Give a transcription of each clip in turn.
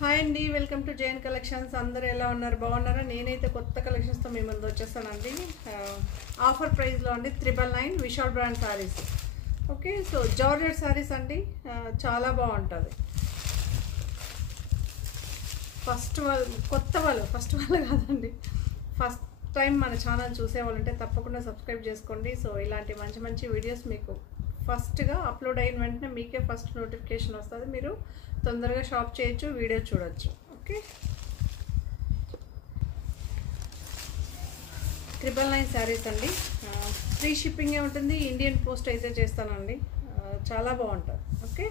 Hi అండి, welcome to Jain collections. అందరూ ఎలా ఉన్నారు? బాగున్నారా? నేనైతే కొత్త కలెక్షన్స్తో మీ ముందు వచ్చేస్తానండి. ఆఫర్ ప్రైస్లో అండి 999 Vishal brand saris. Okay, so georgette saris అండి, చాలా బాగుంటుంది. ఫస్ట్ వాళ్ళు కాదండి, ఫస్ట్ టైం మన ఛానల్ చూసేవాళ్ళు ఉంటే తప్పకుండా సబ్స్క్రైబ్ చేసుకోండి. సో ఇలాంటి మంచి మంచి వీడియోస్ మీకు ఫస్ట్గా అప్లోడ్ అయిన వెంటనే మీకే ఫస్ట్ నోటిఫికేషన్ వస్తుంది. మీరు తొందరగా షాప్ చేయొచ్చు, వీడియో చూడొచ్చు. ఓకే, 999 శారీస్ అండి. ఫ్రీ షిప్పింగే ఉంటుంది. ఇండియన్ పోస్ట్ అయితే చేస్తానండి. చాలా బాగుంటుంది. ఓకే,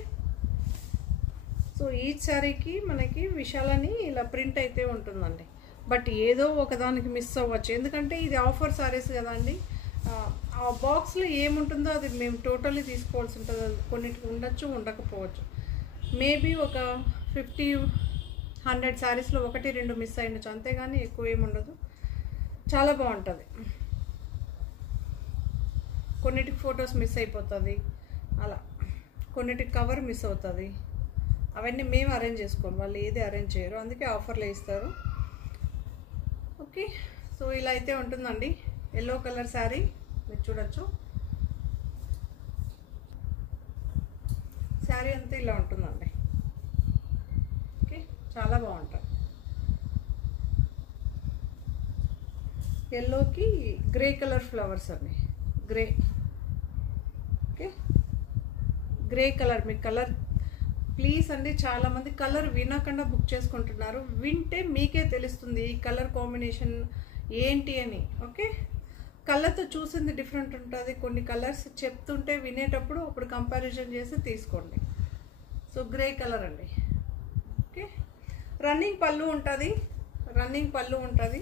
సో ఈ శారీకి మనకి విశాలని ఇలా ప్రింట్ అయితే ఉంటుందండి. బట్ ఏదో ఒకదానికి మిస్ అవ్వచ్చు, ఎందుకంటే ఇది ఆఫర్ శారీస్ కదండి. ఆ బాక్స్లో ఏముంటుందో అది మేము టోటల్లీ తీసుకోవాల్సి ఉంటుంది. అది కొన్నిటికి ఉండొచ్చు, ఉండకపోవచ్చు. మేబీ ఒక 50-100 శారీస్లో 1-2 మిస్ అయినచ్చు, అంతేగాని ఎక్కువ ఏముండదు. చాలా బాగుంటుంది. కొన్నిటికి ఫొటోస్ మిస్ అయిపోతుంది, అలా కొన్నిటికి కవర్ మిస్ అవుతుంది. అవన్నీ మేము అరేంజ్ చేసుకోవాలి, వాళ్ళు ఏది అరేంజ్ చేయరు, అందుకే ఆఫర్లో ఇస్తారు. ఓకే, సో ఇలా అయితే ఉంటుందండి. ఎల్లో కలర్ శారీ మీరు చూడొచ్చు. శారీ అంతా ఇలా ఉంటుందండి. ఓకే, చాలా బాగుంటుంది. ఎల్లోకి గ్రే కలర్ ఫ్లవర్స్ అండి, grey. Okay, grey colour. Me colour please అండి, చాలామంది కలర్ వినకుండా బుక్ చేసుకుంటున్నారు. వింటే మీకే తెలుస్తుంది ఈ కలర్ కాంబినేషన్ ఏంటి అని. ఓకే, కలర్తో చూసింది డిఫరెంట్ ఉంటుంది. కొన్ని కలర్స్ చెప్తుంటే వినేటప్పుడు అప్పుడు కంపారిజన్ చేసి తీసుకోండి. సో గ్రే కలర్ అండి. ఓకే, రన్నింగ్ పళ్ళు ఉంటుంది.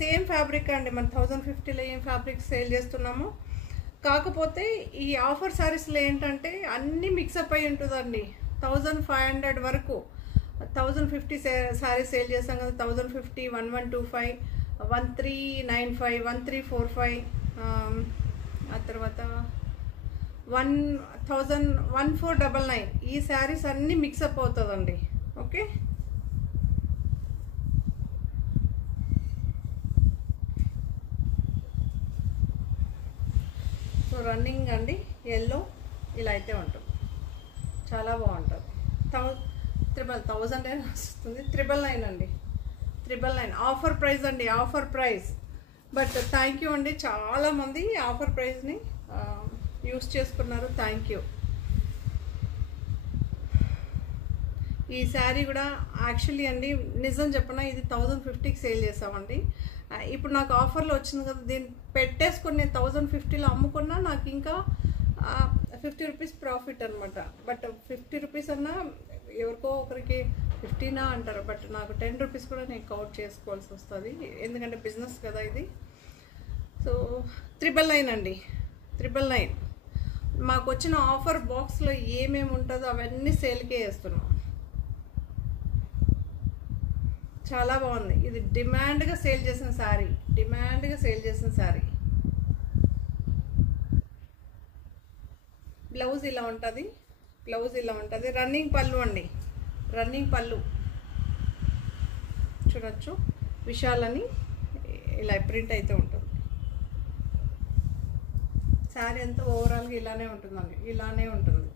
సేమ్ ఫ్యాబ్రిక్ అండి. మన 1050లో ఏం ఫ్యాబ్రిక్ సేల్ చేస్తున్నామో, కాకపోతే ఈ ఆఫర్ శారీస్లో ఏంటంటే అన్నీ మిక్సప్ అయి ఉంటుందండి. 1500 వరకు 1050 శారీస్ సేల్ చేస్తాం కదా. 1050, 1125, 1395, 1345, ఆ తర్వాత 1499. ఈ శారీస్ అన్నీ మిక్సప్ అవుతుందండి. ఓకే, సో రన్నింగ్ అండి. ఎల్లో ఇలా అయితే ఉంటుంది, చాలా బాగుంటుంది. 1000 వస్తుంది. 999 అండి, 999 ఆఫర్ ప్రైస్ అండి, offer price. But thank you అండి, చాలామంది ఆఫర్ ప్రైస్ని యూస్ చేసుకున్నారు. Thank you. ఈ శారీ కూడా యాక్చువల్లీ అండి, నిజం చెప్పనా, ఇది 1050కి సేల్ చేసామండి. ఇప్పుడు నాకు ఆఫర్లో వచ్చింది కదా, దీన్ని పెట్టేసుకుని నేను 1050లో అమ్ముకున్నా నాకు ఇంకా 50 రూపీస్ ప్రాఫిట్ అనమాట. బట్ 50 రూపీస్ అన్నా ఎవరికో ఒకరికి 15 అంటారు, బట్ నాకు 10 రూపీస్ కూడా నేను కౌంట్ చేసుకోవాల్సి వస్తుంది, ఎందుకంటే బిజినెస్ కదా ఇది. సో 999 అండి, 999. మాకు వచ్చిన ఆఫర్ బాక్స్లో ఏమేమి ఉంటుందో అవన్నీ సేల్కే వేస్తున్నాం. చాలా బాగుంది. ఇది డిమాండ్గా సేల్ చేసిన శారీ. బ్లౌజ్ ఇలా ఉంటుంది. రన్నింగ్ పళ్ళు అండి, రన్నింగ్ పళ్ళు చూడొచ్చు. విశాలని ఇలా ప్రింట్ అయితే ఉంటుంది. శారీ అంతా ఓవరాల్గా ఇలానే ఉంటుంది.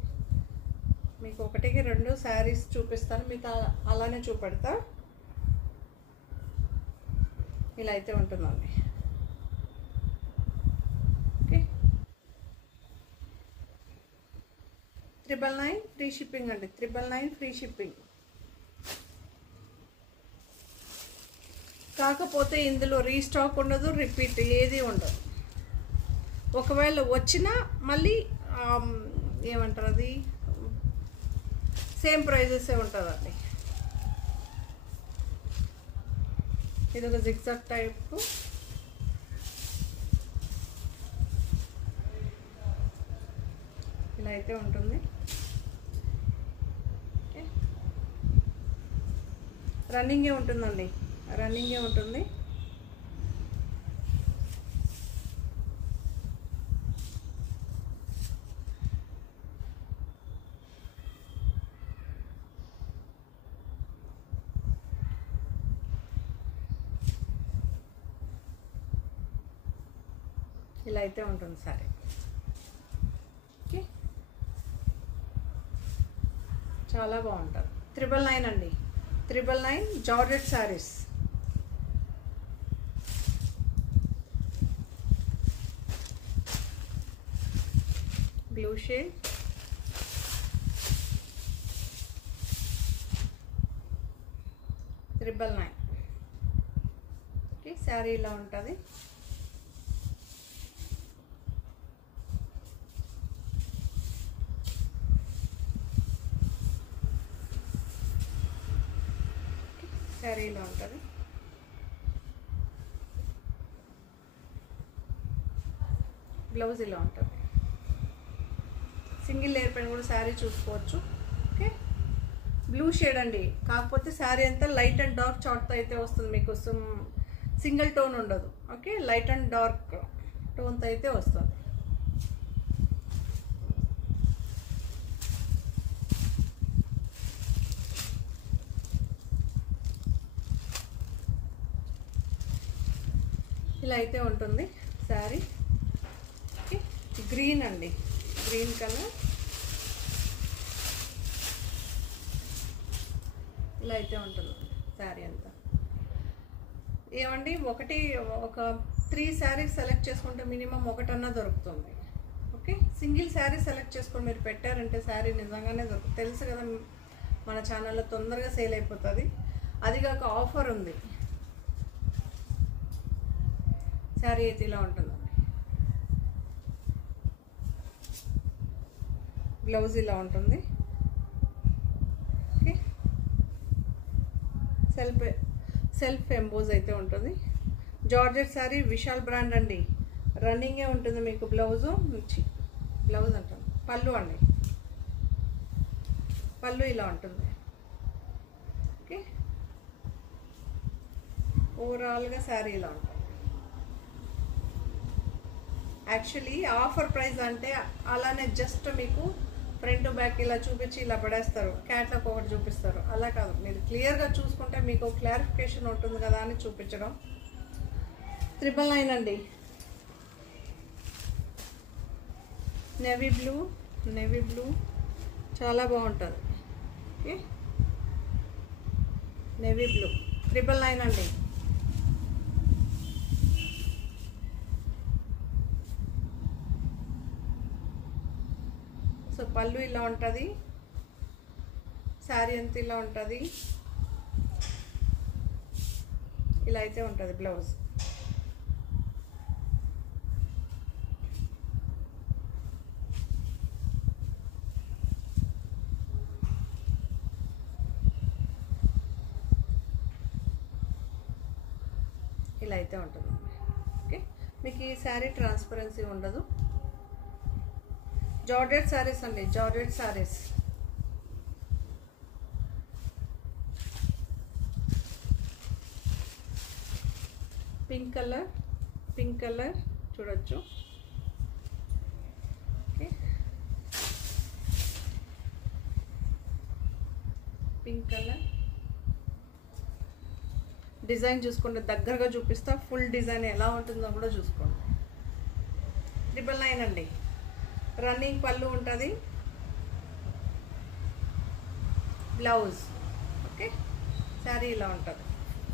మీకు 1-2 శారీస్ చూపిస్తాను, మీకు అలానే చూపెడతా. ఇలా అయితే ఉంటుందండి. ఓకే, 999 ఫ్రీ షిప్పింగ్ అండి. 999 ఫ్రీ షిప్పింగ్. కాకపోతే ఇందులో రీస్టాక్ ఉండదు, రిపీట్ ఏది ఉండదు. ఒకవేళ వచ్చినా మళ్ళీ ఏమంటారు, అది సేమ్ ప్రైజెసే ఉంటుందండి. ఇది ఒక జిగ్జాగ్ టైప్. ఇలా అయితే ఉంటుంది. రన్నింగే ఉంటుందండి, రన్నింగే ఉంటుంది. ఇలా అయితే ఉంటుంది సారీ. ఓకే, చాలా బాగుంటుంది. 999 అండి, 999 georgette saris. Blue shade, $999. Okay, sari ఇలా ఉంటుంది. శారీ ఇలా ఉంటుంది. బ్లౌజ్ ఇలా ఉంటుంది. సింగిల్ లేయర్ పైన కూడా శారీ చూసుకోవచ్చు. ఓకే, బ్లూ షేడ్ అండి, కాకపోతే శారీ అంతా లైట్ అండ్ డార్క్ చార్ట్తో అయితే వస్తుంది మీకు. సింగిల్ టోన్ ఉండదు. ఓకే, లైట్ అండ్ డార్క్ టోన్తో అయితే వస్తుంది. ఇలా అయితే ఉంటుంది శారీ. ఓకే, గ్రీన్ అండి, గ్రీన్ కలర్. ఇలా అయితే ఉంటుంది శారీ అంతా. ఏమండి, ఒక 3 శారీస్ సెలెక్ట్ చేసుకుంటే మినిమం ఒకటన్నా దొరుకుతుంది. ఓకే, సింగిల్ శారీ సెలెక్ట్ చేసుకొని మీరు పెట్టారంటే శారీ నిజంగానే దొరుకుతుంది. తెలుసు కదా మన ఛానల్లో తొందరగా సేల్ అయిపోతుంది. అది కాక ఆఫర్ ఉంది. శారీ అయితే ఇలా ఉంటుందండి. బ్లౌజ్ ఇలా ఉంటుంది. ఓకే, సెల్ఫ్ ఎంబోజ్ అయితే ఉంటుంది. జార్జెట్ శారీ, విశాల్ బ్రాండ్ అండి. రన్నింగే ఉంటుంది మీకు. బ్లౌజ్ అంటాను, పళ్ళు అండి, పళ్ళు ఇలా ఉంటుంది. ఓకే, ఓవరాల్గా శారీ ఇలా ఉంటుంది. యాక్చువల్లీ ఆఫర్ ప్రైస్ అంటే అలానే జస్ట్ మీకు ఫ్రంట్ బ్యాక్ ఇలా చూపించి ఇలా పడేస్తారు, క్యాట్లాగ్ ఒకటి చూపిస్తారు. అలా కాదు, మీరు క్లియర్గా చూసుకుంటే మీకు క్లారిఫికేషన్ ఉంటుంది కదా అని చూపించడం. 999 అండి. నేవీ బ్లూ చాలా బాగుంటుంది. ఓకే, నేవీ బ్లూ 999 అండి. సో పళ్ళు ఇలా ఉంటుంది, శారీ అంతా ఇలా ఉంటుంది. ఇలా అయితే ఉంటుంది బ్లౌజ్. ఇలా అయితే ఉంటుంది. ఓకే, మీకు ఈ శారీ ట్రాన్స్పరెన్సీ ఉండదు. జార్జెట్ శారీస్ అండి, జార్జెట్ శారీస్. పింక్ కలర్ చూడొచ్చు. ఓకే, పింక్ కలర్ డిజైన్ చూసుకోండి, దగ్గరగా చూపిస్తా. ఫుల్ డిజైన్ ఎలా ఉంటుందో కూడా చూసుకోండి. 999 అండి. రన్నింగ్ పళ్ళు ఉంటుంది, బ్లౌజ్. ఓకే, శారీ ఇలా ఉంటుంది.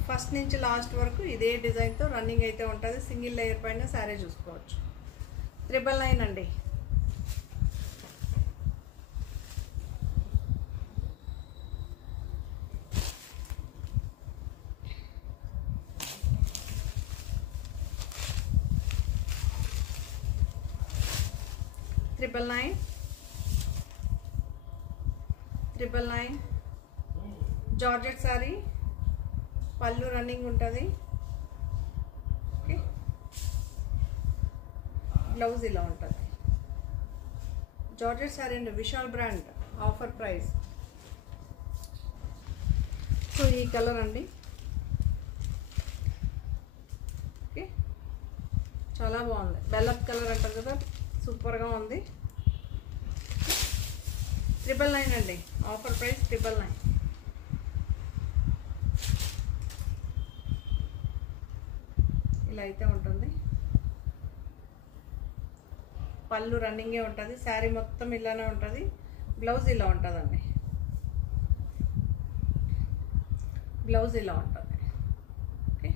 ఫస్ట్ నుంచి లాస్ట్ వరకు ఇదే డిజైన్తో రన్నింగ్ అయితే ఉంటుంది. సింగిల్ లేయర్ పైన శారీ చూసుకోవచ్చు. 999 అండి. $999 జార్జెట్ శారీ, పళ్ళు రన్నింగ్ ఉంటుంది. ఓకే, బ్లౌజ్ ఇలా ఉంటుంది. జార్జెట్ శారీ అండి, Vishal brand, offer price. So ఈ కలర్ అండి. ఓకే, చాలా బాగుంది. బెల్లప్ కలర్ అంటారు కదా, సూపర్గా ఉంది. 999 అండి, ఆఫర్ ప్రైస్ 999. ఇలా అయితే ఉంటుంది. పళ్ళు రన్నింగే ఉంటుంది, శారీ మొత్తం ఇలానే ఉంటుంది, బ్లౌజ్ ఇలా ఉంటుందండి. బ్లౌజ్ ఇలా ఉంటుంది. ఓకే,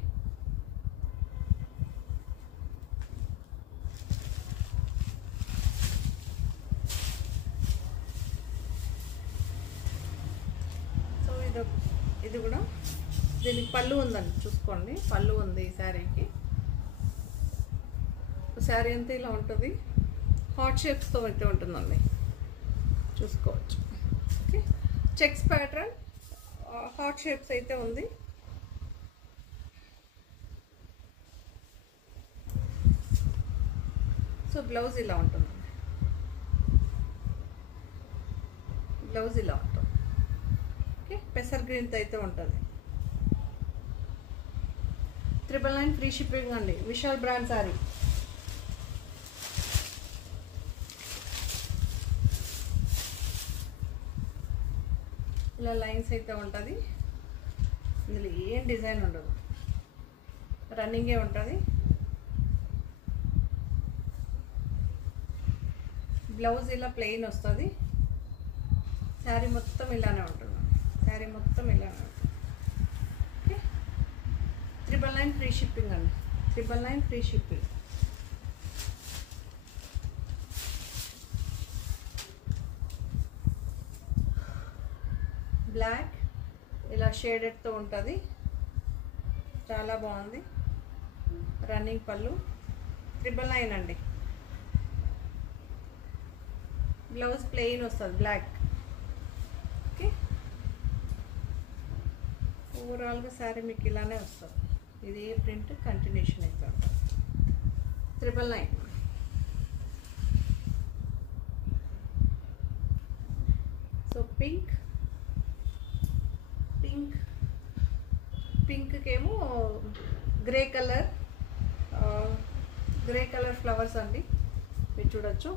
సో ఇది కూడా దీనికి పళ్ళు ఉందండి, చూసుకోండి పళ్ళు ఉంది ఈ శారీకి. శారీ అంతా ఇలా ఉంటుంది, హార్ట్ షేప్స్తో అయితే ఉంటుందండి, చూసుకోవచ్చు. Okay, checks pattern heart shapes అయితే ఉంది. సో బ్లౌజ్ ఇలా ఉంటుంది, బ్లౌజ్ ఇలా ఉంటుంది. ఓకే, పెసర్ గ్రీన్తో అయితే ఉంటుంది. 999 ఫ్రీ షిప్పింగ్ అండి, విశాల్ బ్రాండ్ శారీ. ఇలా లైన్స్ అయితే ఉంటుంది, ఇందులో ఏం డిజైన్ ఉండదు, రన్నింగే ఉంటుంది. బ్లౌజ్ ఇలా ప్లెయిన్ వస్తుంది, శారీ మొత్తం ఇలానే ఉంటుంది, శారీ మొత్తం ఇలానే ఉంటుంది. ఓకే, 999 ఫ్రీ షిప్పింగ్ అండి, 999 ఫ్రీ షిప్పింగ్. బ్లాక్ ఇలా షేడెడ్తో ఉంటుంది, చాలా బాగుంది. రన్నింగ్ పళ్ళు, 999 అండి. బ్లౌజ్ ప్లెయిన్ వస్తుంది, బ్లాక్. ఓకే, ఓవరాల్గా శారీ మీకు ఇలానే వస్తుంది, ఇది ఏ ప్రింట్ కంటిన్యూషన్ అయితే ఉంటుంది. 999. సో పింక్ పింక్కేమో గ్రే కలర్ ఫ్లవర్స్ అండి, మీరు చూడొచ్చు.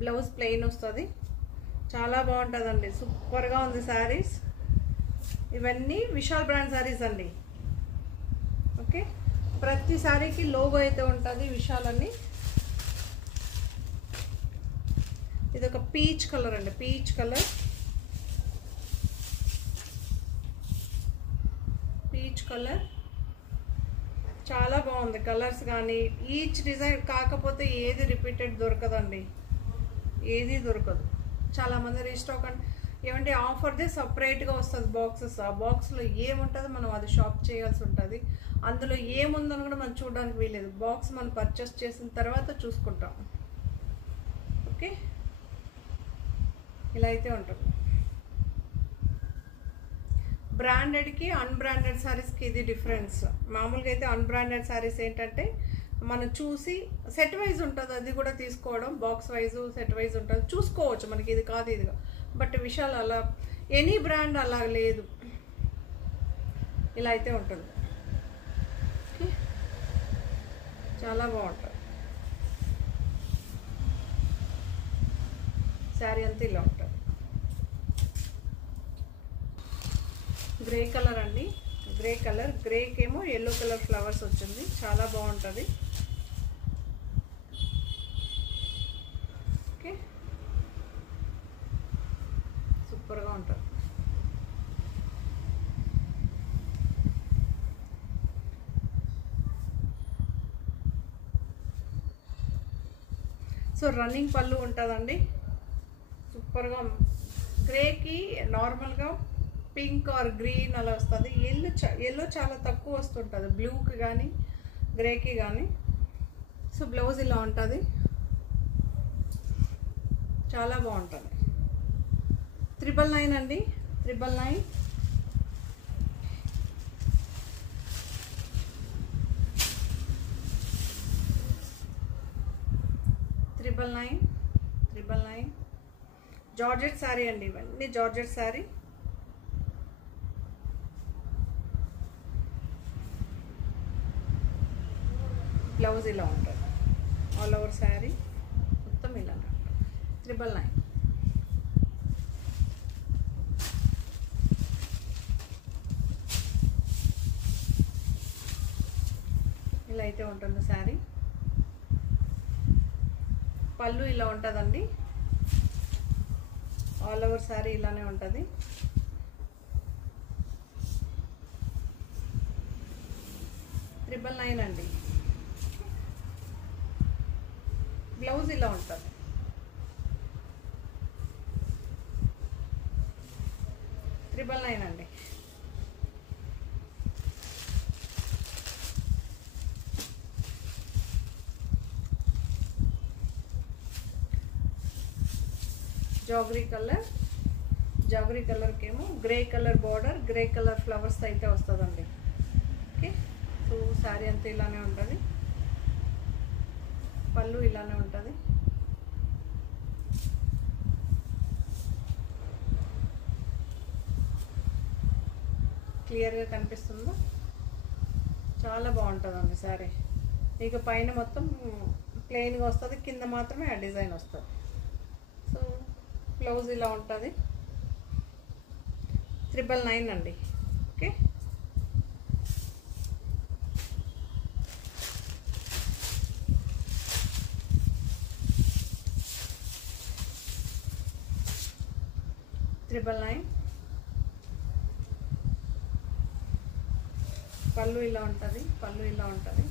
బ్లౌజ్ ప్లెయిన్ వస్తుంది, చాలా బాగుంటుందండి, సూపర్గా ఉంది శారీస్. ఇవన్నీ విశాల్ బ్రాండ్ శారీస్ అండి. ఓకే, ప్రతి శారీకి లోగో అయితే ఉంటుంది విశాల్ అని. ఇది ఒక పీచ్ కలర్ అండి, పీచ్ కలర్, పీచ్ కలర్ చాలా బాగుంది. కలర్స్ కానీ ఈచ్ డిజైన్, కాకపోతే ఏది రిపీటెడ్ దొరకదండి, ఏది దొరకదు. చాలామంది రీస్టాక్ అంటే ఏమంటే ఆఫర్దే సపరేట్గా వస్తుంది బాక్సెస్, ఆ బాక్స్లో ఏముంటుందో మనం అది షాప్ చేయాల్సి ఉంటుంది. అందులో ఏముందని కూడా మనం చూడడానికి వీలేదు, బాక్స్ మనం పర్చేస్ చేసిన తర్వాత చూసుకుంటాం. ఓకే, ఇలా అయితే ఉంటుంది. బ్రాండెడ్కి అన్బ్రాండెడ్ శారీస్కి ఇది డిఫరెన్స్. మామూలుగా అయితే అన్బ్రాండెడ్ శారీస్ ఏంటంటే మనం చూసి సెట్ వైజ్ ఉంటుంది, అది కూడా తీసుకోవడం, బాక్స్ వైజు సెట్ వైజ్ ఉంటుంది, చూసుకోవచ్చు మనకి ఇది కాదు ఇది. బట్ విశాల్ అలా ఎనీ బ్రాండ్ అలా లేదు, ఇలా అయితే ఉంటుంది. చాలా బాగుంటుంది శారీ అంతా ఇలా ఉంటుంది. గ్రే కలర్ అండి, గ్రే కలర్, గ్రేకేమో ఎల్లో కలర్ ఫ్లవర్స్ వచ్చింది, చాలా బాగుంటుంది. ఓకే, సూపర్గా ఉంటుంది. సో రన్నింగ్ పళ్ళు ఉంటుందండి, సూపర్గా. గ్రేకి నార్మల్గా పింక్ ఆర్ గ్రీన్ అలా వస్తుంది, ఎల్లో చాలా తక్కువ వస్తుంటుంది, బ్లూకి కానీ గ్రేకి కానీ. సో బ్లౌజ్ ఇలా ఉంటుంది, చాలా బాగుంటుంది. 999 అండి, 999. జార్జెట్ శారీ అండి, ఇవన్నీ జార్జెట్ శారీ. బ్లౌజ్ ఇలా ఉంటుంది, ఆల్ ఓవర్ శారీ మొత్తం ఇలా ఉంటుంది. 999. ఇలా అయితే ఉంటుంది శారీ. పళ్ళు ఇలా ఉంటుందండి. ఆల్ ఓవర్ శారీ ఇలానే ఉంటుంది. $999 అండి. బ్లౌజ్ ఇలా ఉంటుంది. $999 అండి. జాగరీ కలర్కేమో grey colour border, grey colour flowers అయితే వస్తుందండి. ఓకే, సో శారీ అంతా ఇలానే ఉంటుంది. పళ్ళు ఇలానే ఉంటుంది. క్లియర్గా కనిపిస్తుందా? చాలా బాగుంటుందండి శారీ. మీకు పైన మొత్తం ప్లెయిన్గా వస్తుంది, కింద మాత్రమే ఆ డిజైన్ వస్తుంది. సో బ్లౌజ్ ఇలా ఉంటుంది. $999 అండి. ఓకే, $999. పళ్ళు ఇలా ఉంటుంది.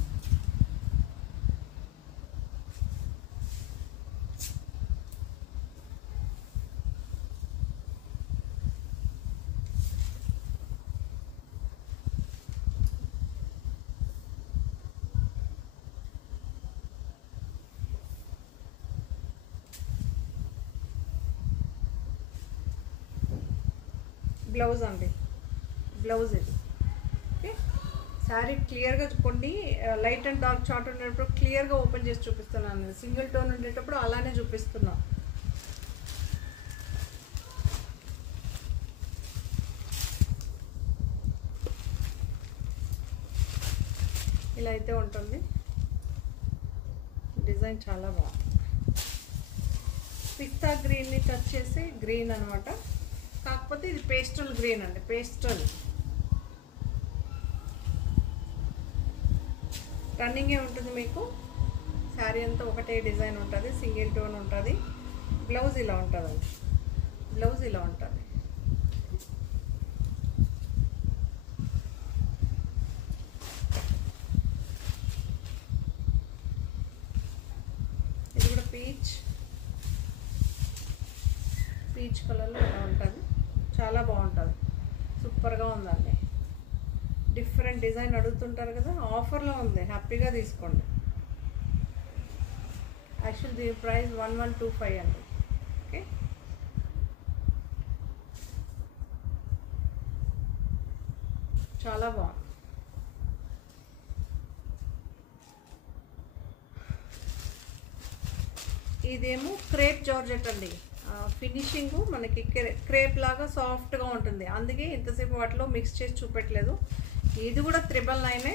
బ్లౌజ్ అండి, బ్లౌజ్ ఇది. ఓకే, శారీ క్లియర్గా కొన్ని లైట్ అండ్ డార్క్ చార్ట్ ఉండేటప్పుడు క్లియర్గా ఓపెన్ చేసి చూపిస్తున్నాను. సింగిల్ టోన్ ఉండేటప్పుడు అలానే చూపిస్తున్నా. ఇలా అయితే ఉంటుంది. డిజైన్ చాలా బాగుంది. పిస్తా గ్రీన్ని టచ్ చేసి గ్రీన్ అనమాట. కాకపోతే ఇది పేస్టల్ గ్రీన్ అండి, పేస్టల్. రన్నింగే ఉంటుంది మీకు. శారీ అంతా ఒకటే డిజైన్ ఉంటుంది, సింగిల్ టోన్ ఉంటుంది. బ్లౌజ్ ఇలా ఉంటుందండి, బ్లౌజ్ ఇలా ఉంటుంది. ఇది కూడా పీచ్ కలర్లో ఇలా ఉంటుంది. చాలా బాగుంటుంది, సూపర్గా ఉందండి. డిఫరెంట్ డిజైన్ అడుగుతుంటారు కదా, ఆఫర్లో ఉంది, హ్యాపీగా తీసుకోండి. యాక్చువల్ దీని ప్రైస్ 1125 అండి. ఓకే, చాలా బాగుంది. ఇదేమో క్రేప్ జార్జెట్ అండి. ఫినిషింగ్ మనకి క్రేప్ లాగా సాఫ్ట్గా ఉంటుంది, అందుకే ఇంతసేపు వాటిలో మిక్స్ చేసి చూపెట్టలేదు. ఇది కూడా $999,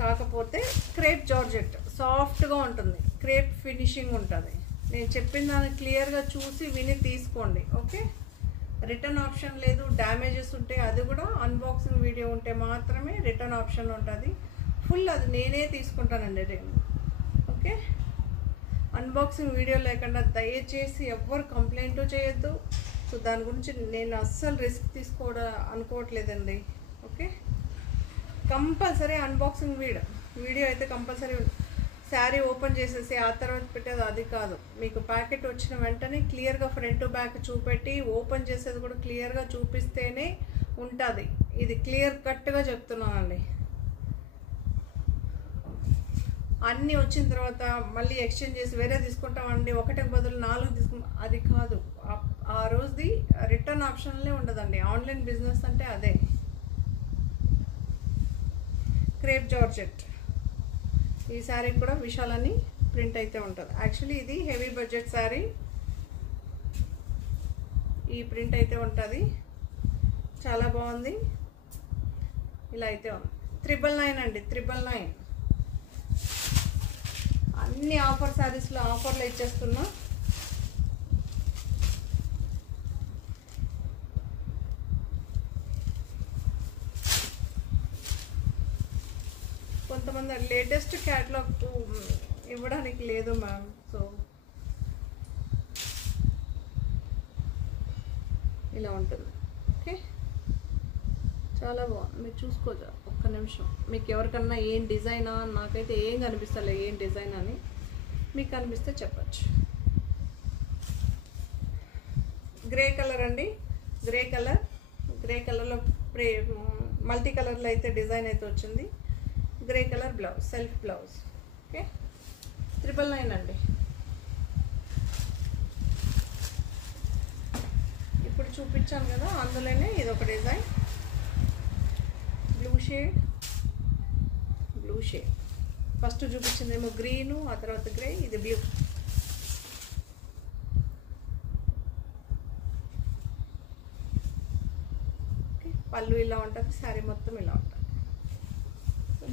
కాకపోతే క్రేప్ జార్జెట్ సాఫ్ట్గా ఉంటుంది, క్రేప్ ఫినిషింగ్ ఉంటుంది. నేను చెప్పిన దాన్ని క్లియర్గా చూసి విని తీసుకోండి. ఓకే, రిటర్న్ ఆప్షన్ లేదు. డ్యామేజెస్ ఉంటే అది కూడా అన్బాక్సింగ్ వీడియో ఉంటే మాత్రమే రిటర్న్ ఆప్షన్ ఉంటుంది. ఫుల్ అది నేనే తీసుకుంటానండి. ఓకే, అన్బాక్సింగ్ వీడియో లేకుండా దయచేసి ఎవ్వరు కంప్లైంట్ చేయొద్దు. సో దాని గురించి నేను అస్సలు రిస్క్ అనుకోవట్లేదండి. ఓకే, కంపల్సరీ అన్బాక్సింగ్ వీడియో అయితే కంపల్సరీ. శారీ ఓపెన్ చేసేసి ఆ తర్వాత పెట్టేది అది కాదు. మీకు ప్యాకెట్ వచ్చిన వెంటనే క్లియర్గా ఫ్రంట్ టు బ్యాక్ చూపెట్టి ఓపెన్ చేసేది కూడా క్లియర్గా చూపిస్తేనే ఉంటుంది. ఇది క్లియర్ కట్గా చెప్తున్నానండి. అన్నీ వచ్చిన తర్వాత మళ్ళీ ఎక్స్చేంజ్ చేసి వేరే తీసుకుంటామండి, ఒకటికి బదులు 4 తీసుకుంటాం, అది కాదు. ఆ రోజుది రిటర్న్ ఆప్షన్లే ఉండదండి. ఆన్లైన్ బిజినెస్ అంటే అదే. క్రేప్ జార్జెట్ ఈ శారీ కూడా విశాలని ప్రింట్ అయితే ఉంటుంది. యాక్చువల్లీ ఇది హెవీ బడ్జెట్ శారీ, ఈ ప్రింట్ అయితే ఉంటుంది. చాలా బాగుంది. ఇలా అయితే ఉంది. 999 అండి, 999. అన్ని ఆఫర్ శారీస్లో ఆఫర్లు ఇచ్చేస్తున్నా. కొంతమంది లేటెస్ట్ క్యాటలాగ్ ఇవ్వడానికి లేదు మ్యామ్. సో ఇలా ఉంటుంది. ఓకే, చాలా బాగుంది. మీరు చూసుకోవచ్చు. ఒక్క నిమిషం, మీకు ఎవరికన్నా ఏం డిజైనా, నాకైతే ఏం కనిపిస్తలే ఏం డిజైన్ అని. మీకు కనిపిస్తే చెప్పచ్చు. గ్రే కలర్ అండి, గ్రే కలర్లో మల్టీ కలర్లో అయితే డిజైన్ అయితే వచ్చింది. Grey colour blouse, self blouse. Okay, 999 అండి. ఇప్పుడు చూపించాను కదా, అందులోనే ఇది ఒక డిజైన్. బ్లూ షేడ్ ఫస్ట్ చూపించిందేమో గ్రీను, ఆ తర్వాత గ్రే, ఇది బ్లూ. ఓకే, పళ్ళు ఇలా ఉంటుంది, శారీ మొత్తం ఇలా ఉంటుంది,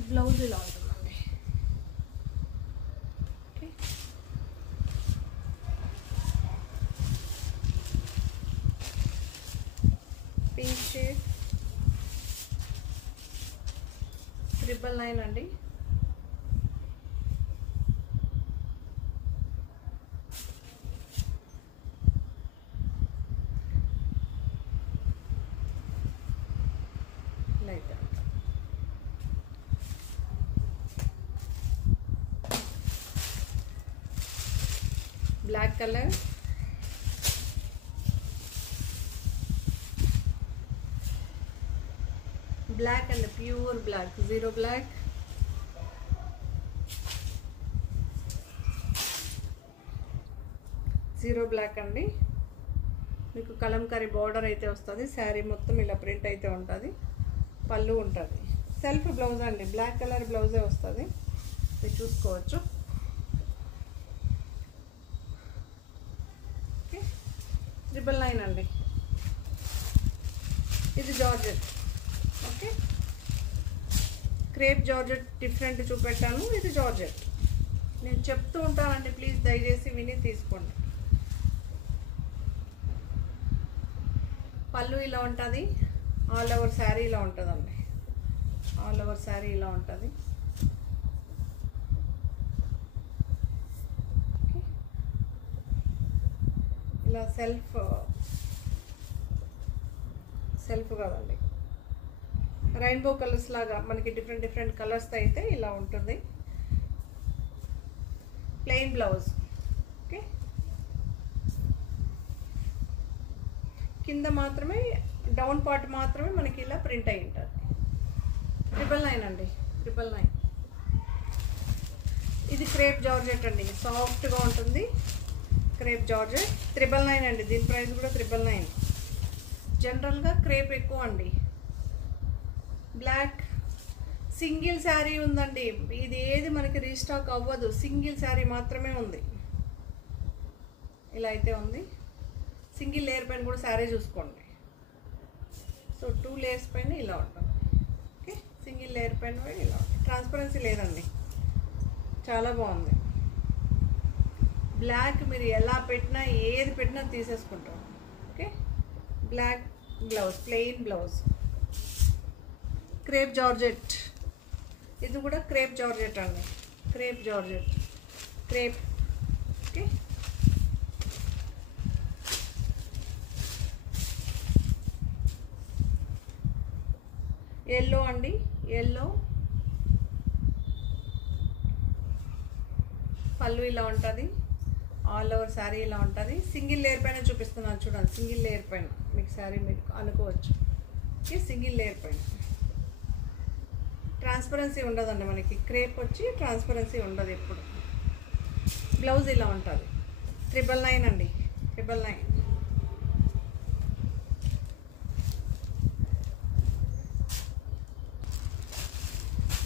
బ్లౌజ్ ఇలా ఉంటుందండి. ఓకే, పింక్ షేడ్ 999 అండి. Light black colour, black and pure black, zero black. Zero black అండి. మీకు కలంకారీ బార్డర్ అయితే వస్తుంది, శారీ మొత్తం ఇలా ప్రింట్ అయితే ఉంటుంది, పళ్ళు ఉంటుంది. సెల్ఫ్ బ్లౌజ్ అండి, బ్లాక్ కలర్ బ్లౌజే వస్తుంది, మీరు చూసుకోవచ్చు. ఓకే, 999 అండి. ఇది georgette. Okay, crepe georgette different చూపెట్టాను, ఇది జార్జెట్. నేను చెప్తూ ఉంటానండి, ప్లీజ్ దయచేసి విని తీసుకోండి. పళ్ళు ఇలా ఉంటుంది, ఆల్ ఓవర్ శారీ ఇలా ఉంటుందండి, ఆల్ ఓవర్ శారీ ఇలా ఉంటుంది. ఇలా సెల్ఫ్ కాదండి, రెయిన్బో కలర్స్ లాగా మనకి డిఫరెంట్ కలర్స్ అయితే ఇలా ఉంటుంది. Plain blouse. ఓకే, కింద మాత్రమే డౌన్ పార్ట్ మాత్రమే మనకి ఇలా ప్రింట్ అయి ఉంటుంది. 999 అండి, 999. ఇది క్రేప్ జార్జెట్ అండి, సాఫ్ట్గా ఉంటుంది. క్రేప్ జార్జెట్ 999 అండి. దీని ప్రైస్ కూడా 999. జనరల్గా క్రేప్ ఎక్కువ అండి. బ్లాక్ సింగిల్ శారీ ఉందండి, ఇది ఏది మనకి రీస్టాక్ అవ్వదు, సింగిల్ శారీ మాత్రమే ఉంది. ఇలా అయితే ఉంది. సింగిల్ లేయర్ పైన కూడా శారీ చూసుకోండి. సో 2 లేయర్స్ పైన ఇలా ఉంటుంది. ఓకే, సింగిల్ లేయర్ పైన ఇలా ఉంటుంది. ట్రాన్స్పరెన్సీ లేదండి, చాలా బాగుంది. బ్లాక్ మీరు ఎలా పెట్టినా ఏది పెట్టినా తీసేసుకుంటాం. Okay, black blouse, plain blouse. Crepe georgette, ఇది కూడా క్రేప్ జార్జెట్ అండి, crepe georgette, crepe. Okay, yellow అండి, ఎల్లో. పళ్ళు ఇలా ఉంటుంది, ఆల్ ఓవర్ శారీ ఇలా ఉంటుంది. సింగిల్ లేయర్ పైన చూపిస్తున్నాను చూడండి, సింగిల్ లేయర్ పైన మీకు శారీ మీరు అనుకోవచ్చు. ఓకే, సింగిల్ లేయర్ పైన ట్రాన్స్పరెన్సీ ఉండదండి మనకి. క్రేప్ వచ్చి ట్రాన్స్పరెన్సీ ఉండదు ఎప్పుడు. బ్లౌజ్ ఇలా ఉంటుంది. 999 అండి, 999.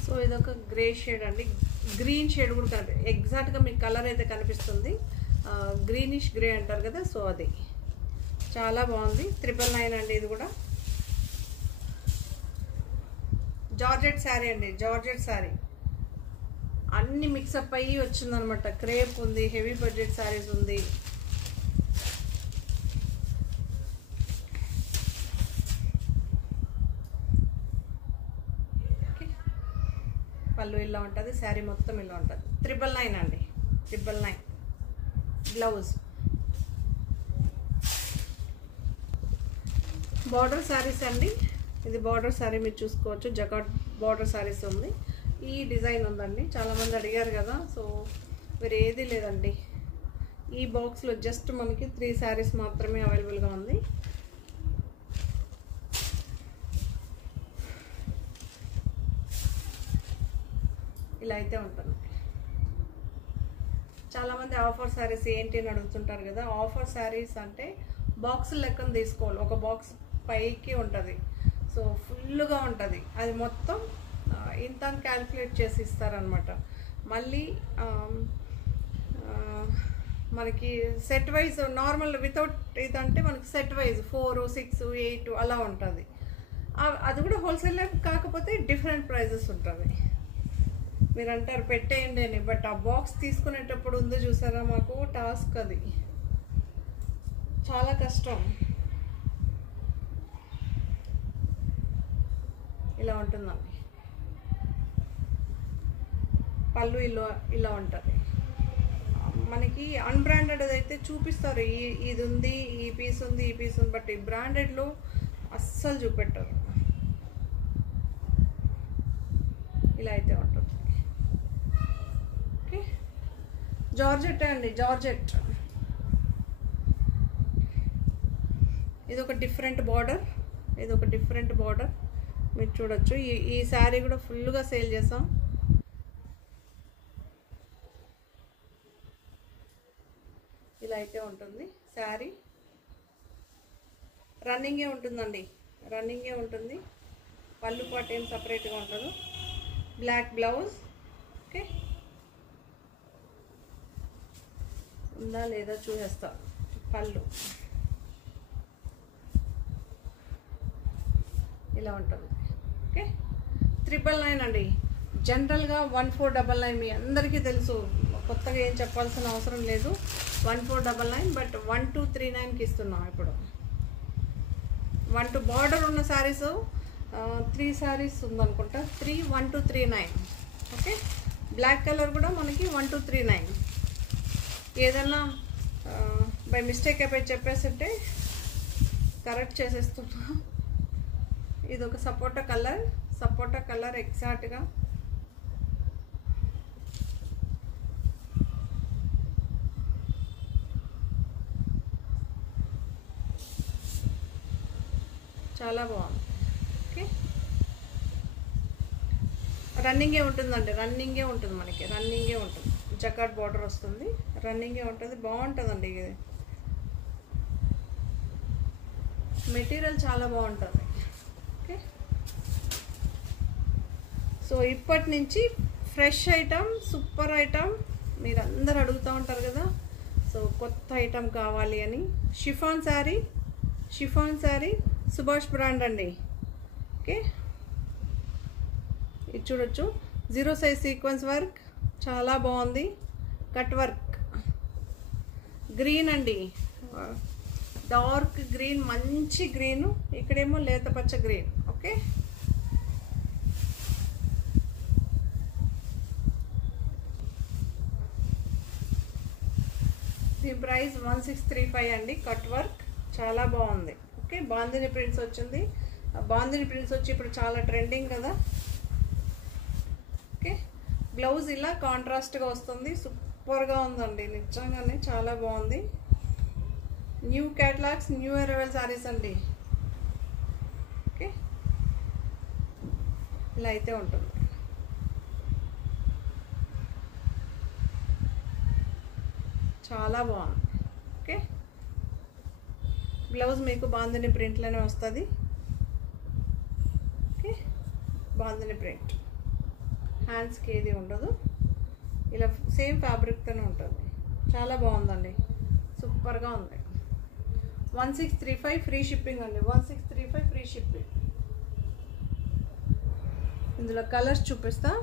సో ఇదొక గ్రే షేడ్ అండి, గ్రీన్ షేడ్ కూడా కనిపి ఎగ్జాక్ట్గా మీకు కలర్ అయితే కనిపిస్తుంది, గ్రీనిష్ గ్రే అంటారు కదా, సో అది చాలా బాగుంది. 999 అండి. ఇది కూడా జార్జెట్ శారీ అండి, జార్జెట్ శారీ అన్ని మిక్సప్ అయ్యి వచ్చిందనమాట. క్రేప్ ఉంది, హెవీ బడ్జెట్ శారీస్ ఉంది. పళ్ళు ఇలా ఉంటుంది, శారీ మొత్తం ఇలా ఉంటుంది. 999 అండి, 999. బ్లౌజ్ బార్డర్ శారీస్ అండి. ఇది బార్డర్ శారీ మీరు చూసుకోవచ్చు, జకాట్ బార్డర్ శారీస్ ఉంది. ఈ డిజైన్ ఉందండి, చాలామంది అడిగారు కదా, సో వేరే ఏది లేదండి. ఈ బాక్స్లో జస్ట్ మనకి 3 శారీస్ మాత్రమే అవైలబుల్గా ఉంది. ఇలా అయితే ఉంటుంది. చాలామంది ఆఫర్ శారీస్ ఏంటి అని అడుగుతుంటారు కదా. ఆఫర్ శారీస్ అంటే బాక్స్ లెక్కన తీసుకోవాలి. ఒక బాక్స్ పైకి ఉంటుంది, సో ఫుల్గా ఉంటుంది. అది మొత్తం ఇంత క్యాల్కులేట్ చేసి ఇస్తారనమాట. మళ్ళీ మనకి సెట్ వైజ్ నార్మల్ వితౌట్ ఇదంటే మనకి సెట్ వైజ్ 4, 6, 8 అలా ఉంటుంది. అది కూడా హోల్సేల్ కాకపోతే డిఫరెంట్ ప్రైజెస్ ఉంటుంది. మీరు అంటారు పెట్టేయండి అని, బట్ ఆ బాక్స్ తీసుకునేటప్పుడు ఉందో చూసారా, మాకు టాస్క్ అది చాలా కష్టం. ఇలా ఉంటుందండి పళ్ళు, ఇలా ఉంటుంది. మనకి అన్బ్రాండెడ్ అయితే చూపిస్తారు, ఇది ఉంది, ఈ పీస్ ఉంది, ఈ పీస్ ఉంది, బట్ ఈ బ్రాండెడ్లో అస్సలు చూపెట్టరు. ఇలా అయితే ఉంటుంది. ఓకే, జార్జెట్ అండి, జార్జెట్. ఇది ఒక డిఫరెంట్ బార్డర్, ఇది ఒక డిఫరెంట్ బార్డర్ మీరు చూడొచ్చు. ఈ శారీ కూడా ఫుల్గా సేల్ చేసాం. ఇలా అయితే ఉంటుంది శారీ. రన్నింగే ఉంటుందండి, రన్నింగే ఉంటుంది. పళ్ళు పాటు ఏం సపరేట్గా ఉండదు. Black blouse. ఓకే, ఉందా లేదా చూసేస్తా. పళ్ళు ఇలా ఉంటుంది. ఓకే, 999 అండి. జనరల్గా 1499 మీ అందరికీ తెలుసు, కొత్తగా ఏం చెప్పాల్సిన అవసరం లేదు. 1499, బట్ 1239కి ఇస్తున్నాం ఇప్పుడు. 12 బార్డర్ ఉన్న శారీస్ 3 శారీస్ ఉందనుకుంటా. 1239. ఓకే, బ్లాక్ కలర్ కూడా మనకి 1239. ఏదన్నా బై మిస్టేక్ అయిపోయి చెప్పేస్తుంటే కరెక్ట్ చేసేస్తున్నా. ఇది ఒక సపోటా కలర్, సపోటా కలర్ ఎగ్జాక్ట్గా. చాలా బాగుంది. ఓకే, రన్నింగే ఉంటుందండి, రన్నింగే ఉంటుంది మనకి, రన్నింగే ఉంటుంది. జకాట్ బార్డర్ వస్తుంది, రన్నింగే ఉంటుంది. బాగుంటుందండి ఇది, మెటీరియల్ చాలా బాగుంటుంది. ఓకే, సో ఇప్పటి నుంచి ఫ్రెష్ ఐటమ్, సూపర్ ఐటమ్ మీరు అందరు అడుగుతూ ఉంటారు కదా, సో కొత్త ఐటమ్ కావాలి అని. Chiffon sari, chiffon sari Subhash brand అండి. ఓకే, ఇది చూడొచ్చు, 0 సైజ్ సీక్వెన్స్ వర్క్ చాలా బాగుంది. కట్ వర్క్, గ్రీన్ అండి, డార్క్ గ్రీన్, మంచి గ్రీను. ఇక్కడేమో లేత పచ్చ గ్రీన్. ఓకే, దీని ప్రైస్ 1635 అండి. కట్ వర్క్ చాలా బాగుంది. ఓకే, బాందిని ప్రింట్స్ వచ్చింది. బాందిని ప్రింట్స్ వచ్చి ఇప్పుడు చాలా ట్రెండింగ్ కదా. ఓకే, బ్లౌజ్ ఇలా కాంట్రాస్ట్గా వస్తుంది, సూపర్గా ఉందండి, నిజంగానే చాలా బాగుంది. New catalogues, new arrival saris అండి. ఓకే, ఇలా అయితే ఉంటుంది. చాలా బాగుంది. ఓకే, బ్లౌజ్ మీకు బాందిని ప్రింట్లోనే వస్తుంది. ఓకే, బాందిని ప్రింట్, హ్యాండ్స్కి ఏది ఉండదు, ఇలా సేమ్ ఫ్యాబ్రిక్తోనే ఉంటుంది. చాలా బాగుందండి, సూపర్గా ఉంది. 1635 ఫ్రీ షిప్పింగ్ అండి, 1635 ఫ్రీ షిప్పింగ్. ఇందులో కలర్స్ చూపిస్తా.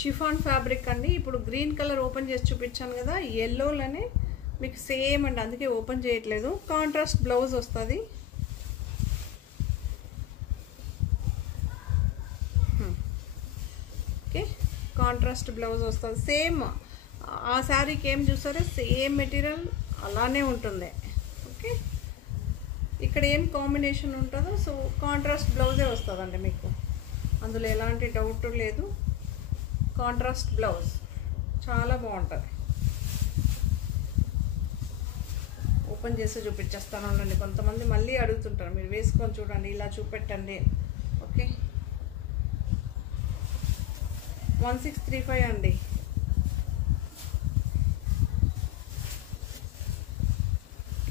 షిఫాన్ ఫ్యాబ్రిక్ అండి. ఇప్పుడు గ్రీన్ కలర్ ఓపెన్ చేసి చూపించాను కదా, ఎల్లోలోనే మీకు సేమ్ అండి, అందుకే ఓపెన్ చేయట్లేదు. కాంట్రాస్ట్ బ్లౌజ్ వస్తుంది. ఓకే, కాంట్రాస్ట్ బ్లౌజ్ వస్తుంది. సేమ్ ఆ శారీకి ఏం చూసారో సేమ్ మెటీరియల్ అలానే ఉంటుంది. ఓకే, ఇక్కడ ఏం కాంబినేషన్ ఉంటుందో సో కాంట్రాస్ట్ బ్లౌజే వస్తుందండి మీకు, అందులో ఎలాంటి డౌట్ లేదు. కాంట్రాస్ట్ బ్లౌజ్ చాలా బాగుంటుంది. ఓపెన్ చేసి చూపించేస్తాను అండి. కొంతమంది మళ్ళీ అడుగుతుంటారు మీరు వేసుకొని చూడండి, ఇలా చూపెట్టండి. ఓకే, 1635 అండి.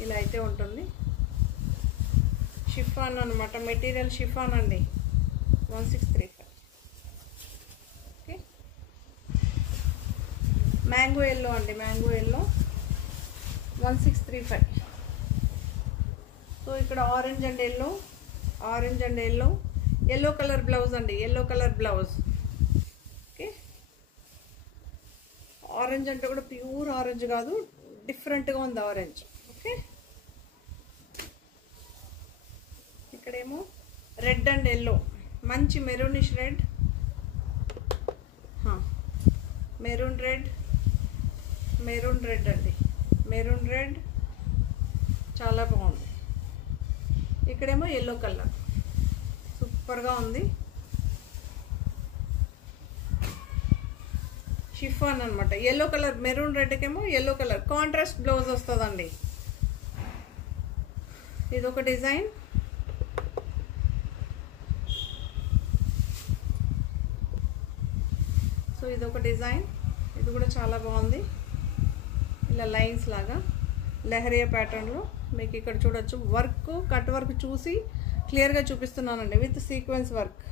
ఇలా అయితే ఉంటుంది. షిఫాన్ అనమాట, మెటీరియల్ షిఫాన్ అండి. 1635. ఓకే, మ్యాంగో ఎల్లో అండి, మ్యాంగో ఎల్లో 1635. సో ఇక్కడ orange and yellow, orange and yellow, yellow colour blouse అండి, yellow colour blouse. Okay, orange అంటే కూడా ప్యూర్ ఆరెంజ్ కాదు, డిఫరెంట్గా ఉంది ఆరెంజ్. ఓకే, ఇక్కడేమో రెడ్ అండ్ ఎల్లో, మంచి maroonish red, maroon red, maroon red అండి, maroon red చాలా బాగుంది. ఇక్కడేమో ఎల్లో కలర్ సూపర్గా ఉంది. షిఫాన్ అనమాట, ఎల్లో కలర్, మెరూన్ రెడ్కేమో ఎల్లో కలర్ కాంట్రాస్ట్ బ్లౌజ్ వస్తుందండి. ఇదొక డిజైన్. సో ఇదొక డిజైన్, ఇది కూడా చాలా బాగుంది. ఇలా లైన్స్ లాగా లెహరియా ప్యాటర్న్లో మీకు ఇక్కడ చూడొచ్చు. వర్క్ కట్ వర్క్ చూసి క్లియర్గా చూపిస్తున్నానండి, విత్ సీక్వెన్స్ వర్క్.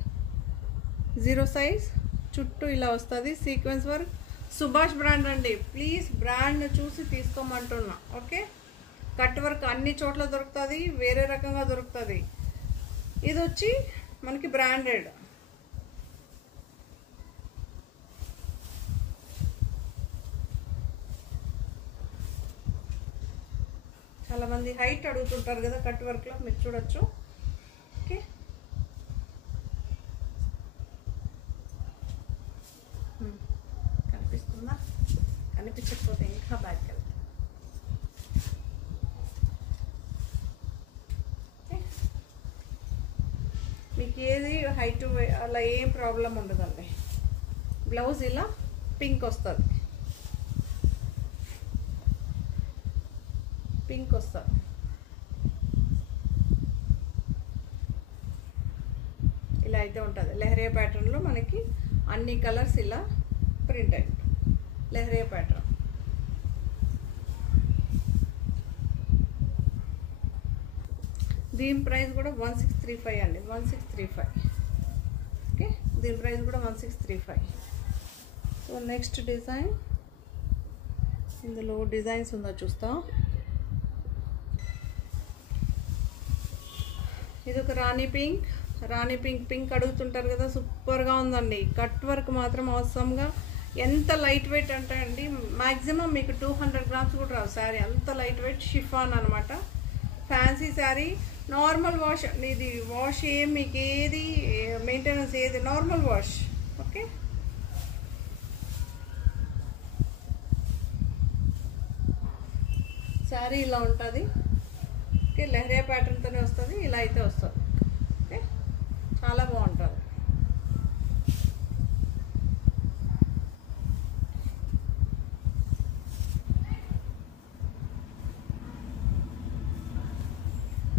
0 సైజ్ చుట్టూ ఇలా వస్తుంది సీక్వెన్స్ వర్క్. సుభాష్ బ్రాండ్ అండి, ప్లీజ్ బ్రాండ్ చూసి తీసుకోమంటున్నా. ఓకే, కట్ వర్క్ అన్ని చోట్ల దొరుకుతుంది, వేరే రకంగా దొరుకుతుంది. ఇది వచ్చి మనకి బ్రాండెడ్. చాలామంది హైట్ అడుగుతుంటారు కదా కట్ వర్క్లో, మీరు చూడొచ్చు. ఓకే, కనిపిస్తుందా? కనిపించకపోతే ఇంకా బ్యాక్ వెళ్తాం. మీకు ఏది హైట్ అలా ఏం ప్రాబ్లం ఉండదండి. బ్లౌజ్ ఇలా పింక్ వస్తుంది, పింక్ వస్తుంది. ఇలా అయితే ఉంటుంది. లెహరియా ప్యాటర్న్లో మనకి అన్ని కలర్స్ ఇలా ప్రింట్ అయి లెహరియా ప్యాటర్న్. దీని ప్రైస్ కూడా 1635 అండి, 1635. ఓకే, దీని ప్రైస్ కూడా 1635. సో నెక్స్ట్ డిజైన్, ఇందులో డిజైన్స్ ఉందో చూస్తా. ఇది ఒక రాణి పింక్, రాణి పింక్, పింక్ అడుగుతుంటారు కదా, సూపర్గా ఉందండి. కట్ వర్క్ మాత్రం అవసరంగా, ఎంత లైట్ వెయిట్ అంటే అండి మ్యాక్సిమం మీకు 200 గ్రామ్స్ కూడా రావు శారీ, అంత లైట్ వెయిట్. షిఫాన్ అనమాట, ఫ్యాన్సీ శారీ. నార్మల్ వాష్ అండి ఇది, వాష్ ఏం మీకు ఏది మెయింటెనెన్స్ ఏది, నార్మల్ వాష్. ఓకే, శారీ ఇలా ఉంటుంది. ఓకే, లెహరియా ప్యాటర్న్తోనే వస్తుంది, ఇలా అయితే వస్తుంది. ఓకే, చాలా బాగుంటుంది.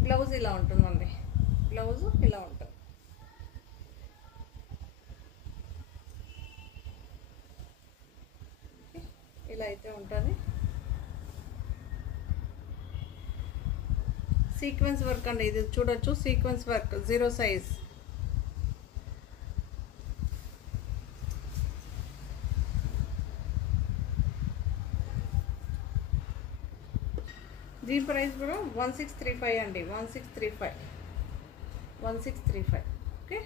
బ్లౌజ్ ఇలా ఉంటుందండి, బ్లౌజ్ ఇలా ఉంటుంది. ఇలా అయితే ఉంటుంది. సీక్వెన్స్ వర్క్ అండి, ఇది చూడొచ్చు. Sequence work 0 size. దీని ప్రైస్ కూడా 1635 అండి, 1635, 1635. ఓకే,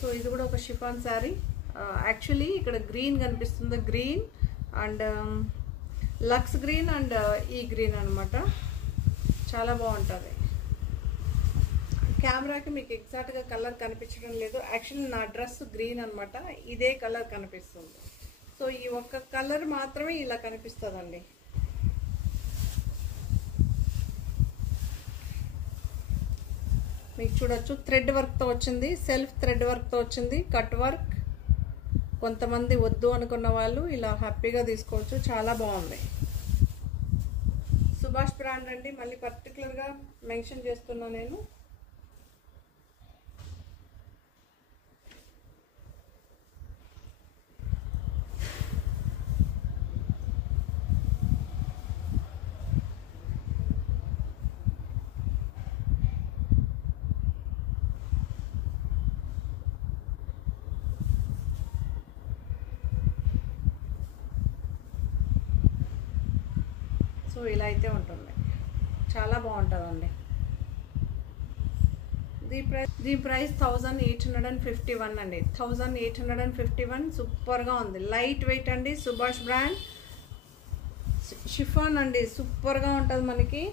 సో ఇది కూడా ఒక షిఫాన్ శారీ. యాక్చువల్లీ ఇక్కడ గ్రీన్ కనిపిస్తుంది, green and lux green and ఈ గ్రీన్ అనమాట. చాలా బాగుంటుంది. కెమెరాకి మీకు ఎగ్జాక్ట్గా కలర్ కనిపించడం లేదు. యాక్చువల్లీ నా డ్రెస్ గ్రీన్ అనమాట, ఇదే కలర్ కనిపిస్తుంది. సో ఈ ఒక్క కలర్ మాత్రమే ఇలా కనిపిస్తుందండి. మీకు చూడొచ్చు థ్రెడ్ వర్క్తో వచ్చింది, సెల్ఫ్ థ్రెడ్ వర్క్తో వచ్చింది, కట్ వర్క్. కొంతమంది వద్దు అనుకున్న వాళ్ళు ఇలా హ్యాపీగా తీసుకోవచ్చు. చాలా బాగుంది. సుభాష్ బ్రాండ్ అండి, మళ్ళీ పర్టికులర్గా మెన్షన్ చేస్తున్నా నేను. సో ఇలా అయితే ఉంటుంది, చాలా బాగుంటుందండి. దీ ప్రైస్ 1851 అండి. 1851 సూపర్గా ఉంది. లైట్ వెయిట్ అండి, సుభాష్ బ్రాండ్ షిఫాన్ అండి, సూపర్గా ఉంటుంది మనకి.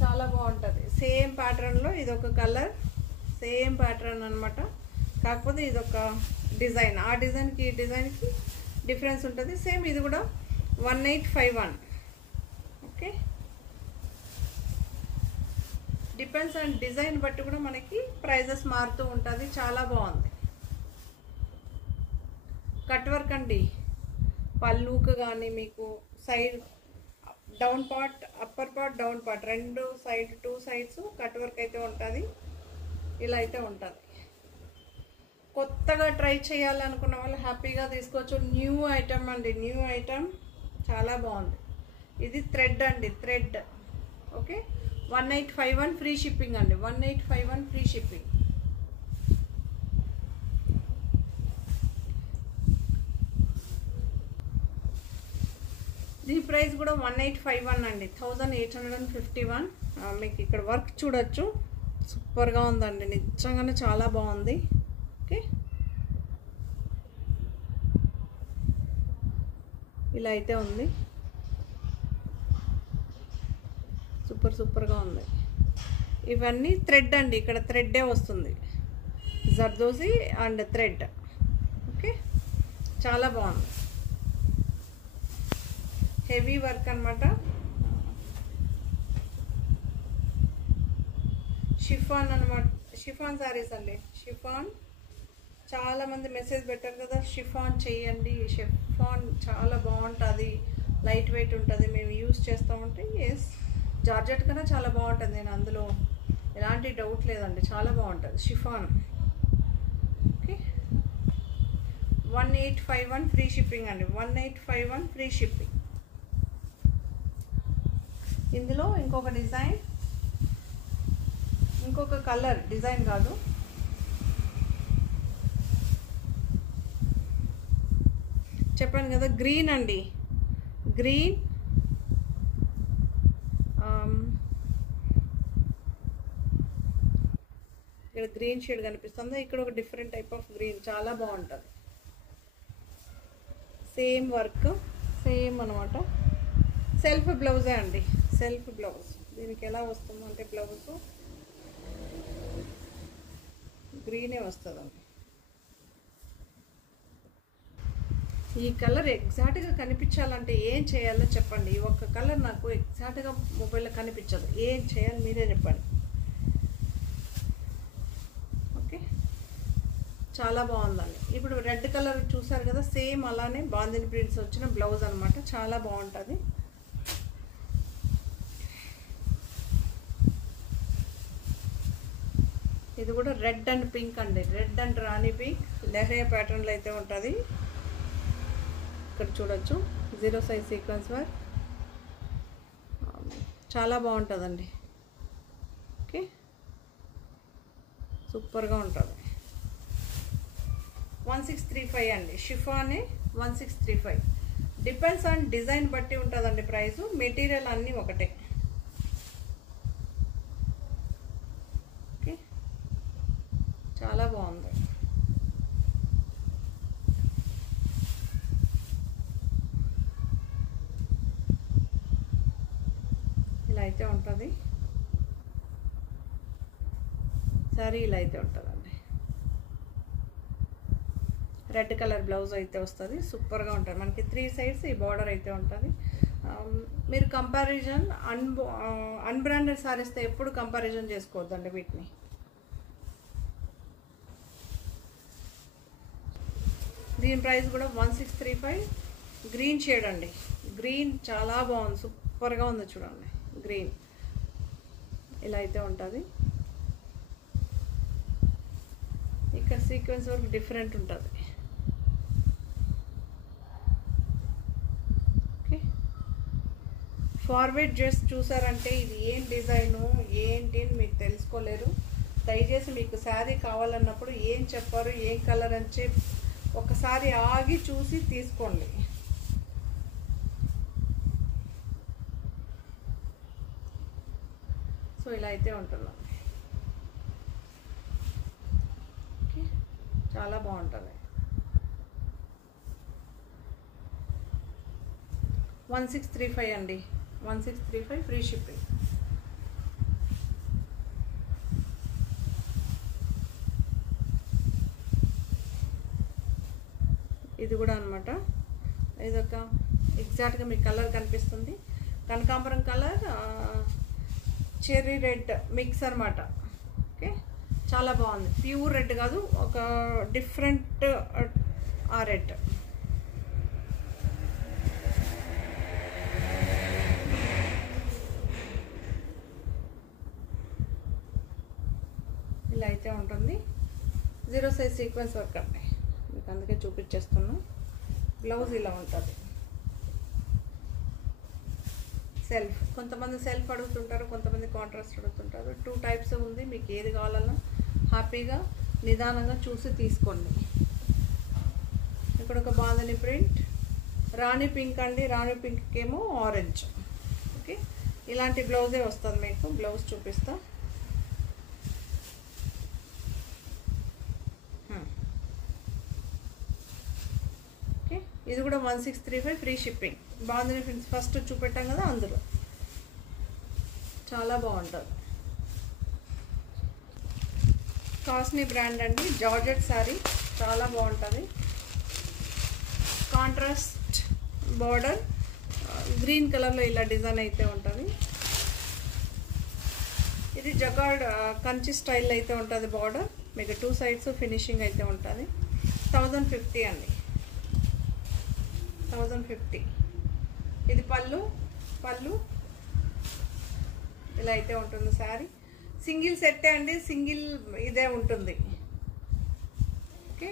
చాలా బాగుంటుంది. సేమ్ ప్యాటర్న్లో ఇదొక కలర్, సేమ్ ప్యాటర్న్ అనమాట. కాకపోతే ఇదొక డిజైన్, ఆ డిజైన్కి ఈ డిజైన్కి డిఫరెన్స్ ఉంటుంది. సేమ్ ఇది కూడా 1851. ఓకే, డిపెండ్స్ ఆన్ డిజైన్ బట్టి కూడా మనకి ప్రైజెస్ మారుతూ ఉంటుంది. చాలా బాగుంది. కట్ వర్క్ అండి, పళ్ళుకు కానీ మీకు side down part, upper part, down part రెండు సైడ్, 2 సైడ్స్ కట్ వర్క్ అయితే ఉంటుంది. ఇలా అయితే ఉంటుంది. కొత్తగా ట్రై చేయాలనుకున్న వాళ్ళు హ్యాపీగా తీసుకోవచ్చు. న్యూ ఐటమ్ అండి, న్యూ ఐటమ్, చాలా బాగుంది. ఇది థ్రెడ్ అండి, థ్రెడ్. ఓకే, 1851 ఫ్రీ షిప్పింగ్ అండి, 1851 ఫ్రీ షిప్పింగ్. దీని ప్రైస్ కూడా 1851 అండి, 1851. మీకు ఇక్కడ వర్క్ చూడొచ్చు, సూపర్గా ఉందండి, నిజంగానే చాలా బాగుంది. ఓకే, ఇలా అయితే ఉంది, సూపర్గా ఉంది. ఇవన్నీ థ్రెడ్ అండి, ఇక్కడ థ్రెడ్డే వస్తుంది, జర్దోజీ అండ్ థ్రెడ్. ఓకే, చాలా బాగుంది. హెవీ వర్క్ అనమాట. షిఫాన్ అనమాట, షిఫాన్ శారీస్ అండి, షిఫాన్. చాలామంది మెసేజ్ పెట్టారు కదా, షిఫాన్ చేయండి, షిఫాన్ చాలా బాగుంటుంది, లైట్ వెయిట్ ఉంటుంది, మేము యూస్ చేస్తామంటే. ఎస్, జార్జెట్ కన్నా చాలా బాగుంటుంది, నేను అందులో ఎలాంటి డౌట్ లేదండి, చాలా బాగుంటుంది షిఫాన్. ఓకే, 1851 ఫ్రీ షిప్పింగ్ అండి, 1851 ఫ్రీ షిప్పింగ్. ఇందులో ఇంకొక డిజైన్, ఇంకొక కలర్, డిజైన్ కాదు, చెప్పాను కదా గ్రీన్ అండి, గ్రీన్. ఇక్కడ గ్రీన్ షేడ్ కనిపిస్తుంది, ఇక్కడ ఒక డిఫరెంట్ టైప్ ఆఫ్ గ్రీన్, చాలా బాగుంటుంది. సేమ్ వర్క్, సేమ్ అనమాట. సెల్ఫ్ బ్లౌజే అండి, సెల్ఫ్ బ్లౌజ్. దీనికి ఎలా వస్తుందంటే బ్లౌజ్ గ్రీనే వస్తుందండి. ఈ కలర్ ఎగ్జాక్ట్గా కనిపించాలంటే ఏం చేయాలో చెప్పండి. ఈ ఒక్క కలర్ నాకు ఎగ్జాక్ట్గా మొబైల్లో కనిపించదు, ఏం చేయాలి మీరే చెప్పండి. ఓకే, చాలా బాగుందండి. ఇప్పుడు రెడ్ కలర్ చూసారు కదా, సేమ్ అలానే బాందిని ప్రింట్స్ వచ్చిన బ్లౌజ్ అనమాట, చాలా బాగుంటుంది. ఇది కూడా రెడ్ అండ్ పింక్ అండి, రెడ్ అండ్ రాణి పింక్, లెహరియా ప్యాటర్న్లో అయితే ఉంటుంది. ఇక్కడ చూడొచ్చు 0 సైజ్ సీక్వెన్స్ వర్క్, చాలా బాగుంటుందండి. ఓకే, సూపర్గా ఉంటుంది. 1635 అండి, షిఫానే 1635. డిపెండ్స్ ఆన్ డిజైన్ బట్టి ఉంటుందండి ప్రైస్, మెటీరియల్ అన్నీ ఒకటే. ఓకే, చాలా బాగుంది. అయితే ఉంటుంది సారీ, ఇలా అయితే ఉంటుందండి. రెడ్ కలర్ బ్లౌజ్ అయితే వస్తుంది, సూపర్గా ఉంటుంది. మనకి 3 సైడ్స్ ఈ బార్డర్ అయితే ఉంటుంది. మీరు కంపారిజన్ అన్బ్రాండెడ్ సారీస్తో ఎప్పుడు కంపారిజన్ చేసుకోవద్దండి వీటిని. దీని ప్రైస్ కూడా 1635. గ్రీన్ షేడ్ అండి, గ్రీన్ చాలా బాగుంది, సూపర్గా ఉంది చూడండి. గ్రీన్ ఇలా అయితే ఉంటుంది. ఇక్కడ సీక్వెన్స్ వర్క్ డిఫరెంట్ ఉంటుంది. ఓకే, ఫార్వర్డ్ డ్రెస్ చూసారంటే ఇది ఏం డిజైను ఏంటి అని మీకు తెలుసుకోలేరు. దయచేసి మీకు శారీ కావాలన్నప్పుడు ఏం చెప్పారు, ఏం కలర్ అని చెప్పి ఒకసారి ఆగి చూసి తీసుకోండి. సో ఇలా అయితే ఉంటుంది. ఓకే, చాలా బాగుంటుంది. 1635 అండి, 1635 ఫ్రీ షిప్పింగ్. ఇది కూడా అనమాట, ఇదొక ఎగ్జాక్ట్గా మీకు కలర్ కనిపిస్తుంది. కనకాంబరం కలర్, చెర్రీ రెడ్ మిక్స్ అనమాట. ఓకే, చాలా బాగుంది. ప్యూర్ రెడ్ కాదు, ఒక డిఫరెంట్ ఆ రెడ్. ఇలా అయితే ఉంటుంది. 0 సైజ్ సీక్వెన్స్ వర్క్ అండి, మీకు అందుకే చూపించేస్తున్నాను. బ్లౌజ్ ఇలా ఉంటుంది. సెల్ఫ్, కొంతమంది సెల్ఫ్ అడుగుతుంటారు, కొంతమంది కాంట్రాస్ట్ అడుగుతుంటారు. 2 టైప్స్ ఉంది. మీకు ఏది కావాలన్నా హ్యాపీగా నిదానంగా చూసి తీసుకోండి. ఇక్కడ ఒక బాందని ప్రింట్, రాణి పింక్ అండి, రాణి పింక్ ఏమో ఆరెంజ్. ఓకే, ఇలాంటి బ్లౌజే వస్తుంది మీకు. బ్లౌజ్ చూపిస్తా. ఓకే, ఇది కూడా 1635 free shipping. Bandhani prints first చూపెట్టాం కదా, అందులో చాలా బాగుంటుంది. కాస్ట్లీ బ్రాండ్ అండి, జార్జెట్ శారీ చాలా బాగుంటుంది. కాంట్రాస్ట్ బార్డర్, గ్రీన్ కలర్లో ఇలా డిజైన్ అయితే ఉంటుంది. ఇది జకార్డ్ కంచి స్టైల్ అయితే ఉంటుంది బార్డర్. మీకు 2 సైడ్స్ ఫినిషింగ్ అయితే ఉంటుంది. 1050 అండి, 1050. ఇది పళ్ళు, పళ్ళు ఇలా అయితే ఉంటుంది. శారీ సింగిల్ సెట్టే అండి, సింగిల్ ఇదే ఉంటుంది. ఓకే,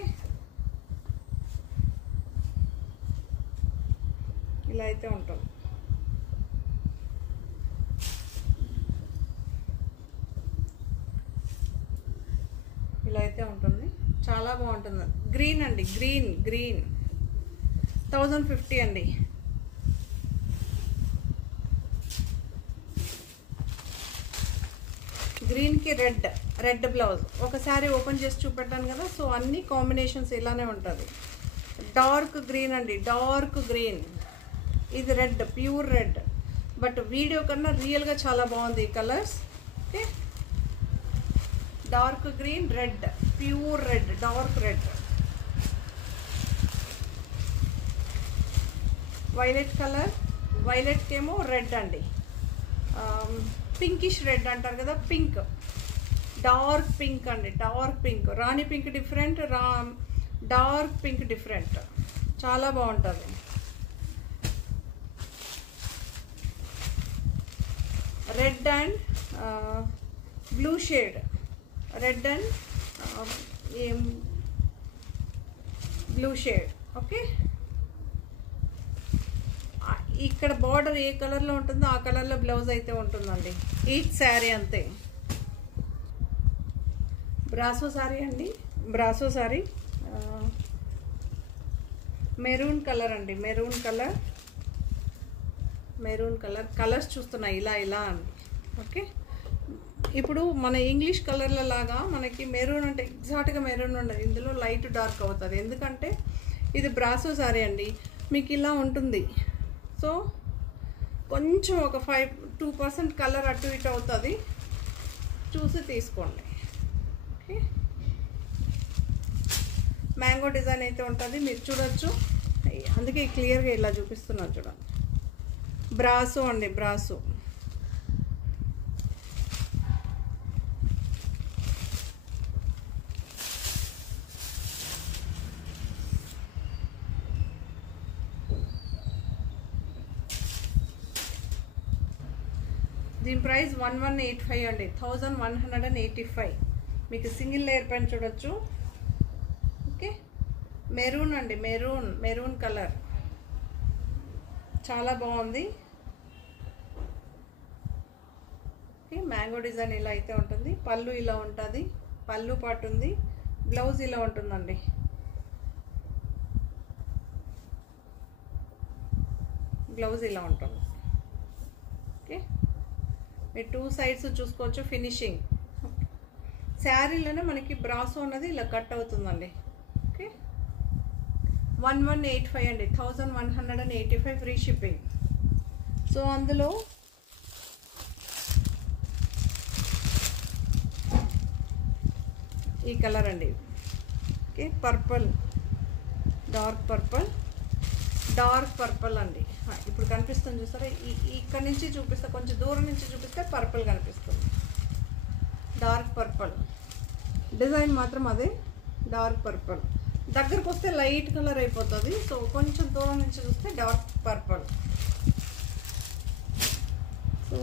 ఇలా అయితే ఉంటుంది. ఇలా అయితే ఉంటుంది, చాలా బాగుంటుంది. గ్రీన్ అండి, గ్రీన్ గ్రీన్ 1050 అండి. గ్రీన్కి రెడ్, రెడ్ బ్లౌజ్. ఒకసారి ఓపెన్ చేసి చూపెట్టాను కదా, సో అన్ని కాంబినేషన్స్ ఇలానే ఉంటుంది. డార్క్ గ్రీన్ అండి, డార్క్ గ్రీన్. ఇది red, pure red, but video కన్నా రియల్గా చాలా బాగుంది ఈ colours. Okay, dark green, red, pure red, dark red. Violet colour, వైలెట్కి ఏమో రెడ్ అండి, పింకిష్ రెడ్ అంటారు కదా, పింక్, డార్క్ పింక్ అండి, dark pink. Rani pink different, dark pink different, చాలా బాగుంటుంది. Red and blue shade, red and blue shade. Okay, ఇక్కడ border ఏ కలర్లో ఉంటుందో ఆ కలర్లో బ్లౌజ్ అయితే ఉంటుందండి. ఈచ్ శారీ అంతే. బ్రాసో శారీ అండి, బ్రాసో శారీ, మెరూన్ కలర్ అండి, maroon colour, maroon colour. Colours చూస్తున్నాయి ఇలా ఇలా అండి. ఓకే, ఇప్పుడు మన ఇంగ్లీష్ కలర్ల లాగా మనకి మెరూన్ అంటే ఎగ్జాక్ట్గా మెరూన్ ఉండదు, ఇందులో లైట్ డార్క్ అవుతుంది. ఎందుకంటే ఇది బ్రాసో శారీ అండి, మీకు ఇలా ఉంటుంది. సో కొంచెం ఒక 2% కలర్ అటు ఇటు అవుతుంది, చూసి తీసుకోండి. ఓకే, మ్యాంగో డిజైన్ అయితే ఉంటుంది, మీరు చూడొచ్చు. అందుకే క్లియర్గా ఇలా చూపిస్తున్నాను చూడండి. బ్రాసో అండి, బ్రాసో. దీని ప్రైస్ 1185 అండి, 1185. మీకు సింగిల్ లేయర్ పైన చూడొచ్చు. ఓకే, మెరూన్ అండి, మెరూన్ కలర్ చాలా బాగుంది. ఓకే, మ్యాంగో డిజైన్ ఇలా అయితే ఉంటుంది. పళ్ళు ఇలా ఉంటుంది, పళ్ళు పాటు ఉంది. బ్లౌజ్ ఇలా ఉంటుందండి. బ్లౌజ్ ఇలా ఉంటుంది. ఓకే, మీరు 2 సైడ్స్ చూసుకోవచ్చు. ఫినిషింగ్ శారీలోనే మనకి బ్రాసో అన్నది ఇలా కట్ అవుతుందండి. ఓకే, 1185 అండి, 1185 ఫ్రీ షిప్పింగ్. సో అందులో ఈ కలర్ అండి. ఓకే, పర్పుల్, డార్క్ పర్పుల్ అండి. ఇప్పుడు కనిపిస్తుంది చూసారా, ఇక్కడ నుంచి చూపిస్తే, కొంచెం దూరం నుంచి చూపిస్తే పర్పుల్ కనిపిస్తుంది. డార్క్ పర్పుల్ డిజైన్ మాత్రం అదే డార్క్ పర్పుల్. దగ్గరకు వస్తే లైట్ కలర్ అయిపోతుంది. సో కొంచెం దూరం నుంచి చూస్తే డార్క్ పర్పుల్. సో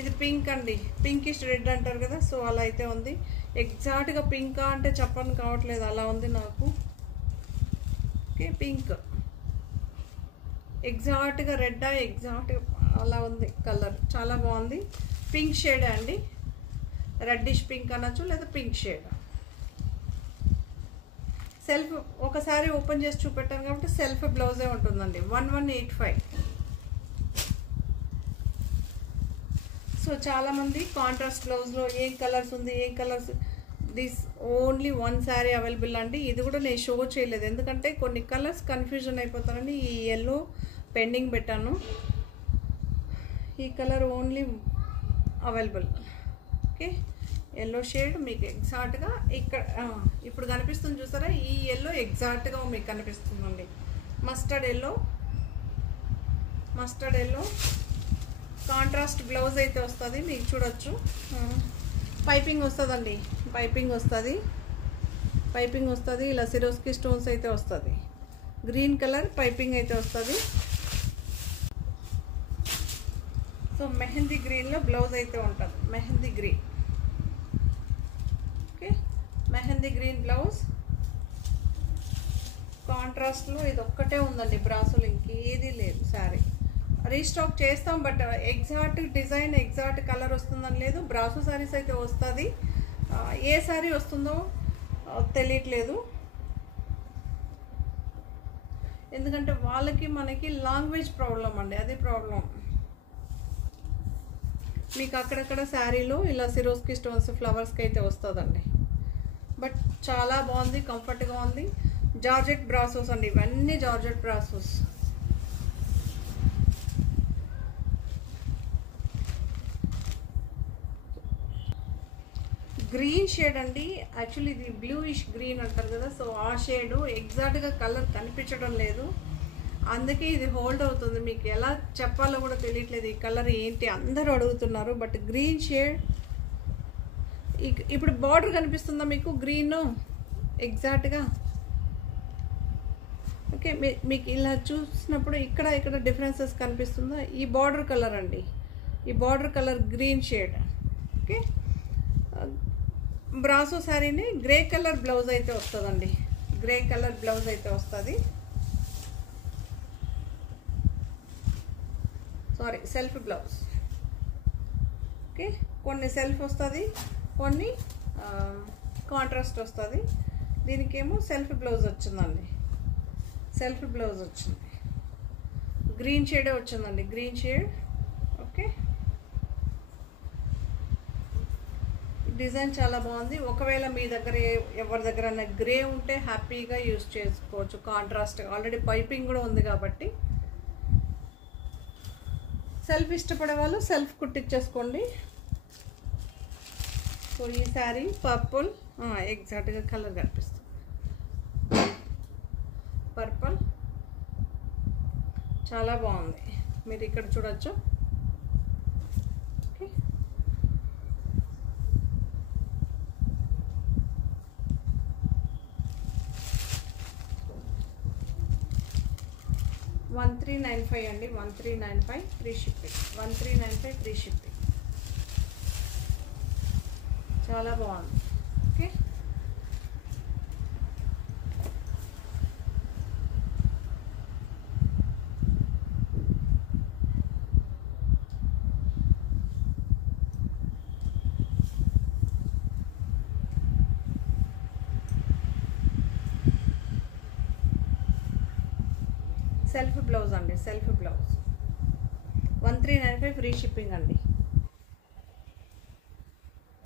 ఇది పింక్ అండి, పింకిష్ రెడ్ అంటారు కదా, సో అలా అయితే ఉంది. ఎగ్జాక్ట్గా పింకా అంటే చెప్పని కావట్లేదు, అలా ఉంది నాకు. ఓకే, పింక్ ఎగ్జాక్ట్గా రెడ్, ఎగ్జాక్ట్గా అలా ఉంది కలర్, చాలా బాగుంది. పింక్ షేడ్ అండి, రెడ్డిష్ పింక్ అనొచ్చు లేదా పింక్ షేడ్. సెల్ఫ్ ఒకసారి ఓపెన్ చేసి చూపెట్టాను కాబట్టి సెల్ఫ్ బ్లౌజే ఉంటుందండి. 1185. సో చాలామంది కాంట్రాస్ట్ బ్లౌజ్లో ఏం కలర్స్ ఉంది, ఏం colours, this only 1 sari available అండి. ఇది కూడా నేను షో చేయలేదు, ఎందుకంటే కొన్ని కలర్స్ కన్ఫ్యూజన్ అయిపోతానని ఈ ఎల్లో పెండింగ్ పెట్టాను. ఈ colour only available. Okay, yellow shade మీకు ఎగ్జాక్ట్గా ఇక్కడ ఇప్పుడు కనిపిస్తుంది చూసారా, ఈ ఎల్లో ఎగ్జాక్ట్గా మీకు కనిపిస్తుందండి. మస్టర్డ్ ఎల్లో కాంట్రాస్ట్ బ్లౌజ్ అయితే వస్తుంది, మీకు చూడొచ్చు. పైపింగ్ వస్తుందండి, పైపింగ్ వస్తుంది. ఇలా సిరోస్కి స్టోన్స్ అయితే వస్తుంది. గ్రీన్ కలర్ పైపింగ్ అయితే వస్తుంది. సో మెహందీ గ్రీన్లో బ్లౌజ్ అయితే ఉంటుంది, mehndi green. Okay, mehndi green blouse కాంట్రాస్ట్లో ఇది ఒక్కటే ఉందండి బ్రాసోలు, ఇంకేది లేదు. శారీ రీస్టాక్ చేస్తాం, but exact design exact colour వస్తుందని లేదు. బ్రాసో శారీస్ అయితే వస్తుంది, ఏ శారీ వస్తుందో తెలియట్లేదు, ఎందుకంటే వాళ్ళకి మనకి లాంగ్వేజ్ ప్రాబ్లం అండి, అది ప్రాబ్లం. మీకు అక్కడక్కడ శారీలో ఇలా సిరోస్కి స్టోన్స్ ఫ్లవర్స్కి అయితే వస్తుందండి. బట్ చాలా బాగుంది, కంఫర్ట్గా ఉంది. జార్జెట్ బ్రాసోస్ అండి, ఇవన్నీ జార్జెట్ బ్రాసోస్. గ్రీన్ షేడ్ అండి, యాక్చువల్లీ ఇది బ్లూయిష్ గ్రీన్ అంటారు కదా, సో ఆ షేడు ఎగ్జాక్ట్గా కలర్ కనిపించడం లేదు, అందుకే ఇది హోల్డ్ అవుతుంది. మీకు ఎలా చెప్పాలో కూడా తెలియట్లేదు, ఈ కలర్ ఏంటి అందరూ అడుగుతున్నారు. బట్ గ్రీన్ షేడ్, ఇప్పుడు బార్డర్ కనిపిస్తుందా మీకు గ్రీన్ ఎగ్జాక్ట్గా? ఓకే, మీకు ఇలా చూసినప్పుడు ఇక్కడ డిఫరెన్సెస్ కనిపిస్తుందా? ఈ బార్డర్ కలర్ అండి, ఈ border colour green shade. Okay, brasso శారీని గ్రే కలర్ బ్లౌజ్ అయితే వస్తుందండి, గ్రే కలర్ బ్లౌజ్ అయితే వస్తుంది. Sorry, self blouse. ఓకే, కొన్ని సెల్ఫ్ వస్తుంది, కొన్ని కాంట్రాస్ట్ వస్తుంది. దీనికేమో సెల్ఫ్ బ్లౌజ్ వచ్చిందండి, సెల్ఫ్ బ్లౌజ్ వచ్చింది. గ్రీన్ షేడే వచ్చిందండి, గ్రీన్ షేడ్. ఓకే, డిజైన్ చాలా బాగుంది. ఒకవేళ మీ దగ్గర ఎవరి దగ్గర గ్రే ఉంటే హ్యాపీగా యూజ్ చేసుకోవచ్చు కాంట్రాస్ట్. ఆల్రెడీ పైపింగ్ కూడా ఉంది కాబట్టి సెల్ఫ్ ఇష్టపడే వాళ్ళు సెల్ఫ్ కుట్టించేసుకోండి. సో ఈ శారీ పర్పుల్ ఎగ్జాక్ట్గా కలర్ కనిపిస్తుంది. పర్పుల్ చాలా బాగుంది, మీరు ఇక్కడ చూడొచ్చు. ఓకే, 1395 అండి, 1395 ఫ్రీ షిప్పింగ్. 1395 free shipping. చాలా బాగుంది. ఓకే, సెల్ఫ్ బ్లౌజ్ అండి, సెల్ఫ్ బ్లౌజ్. 1395 ఫ్రీ షిప్పింగ్ అండి.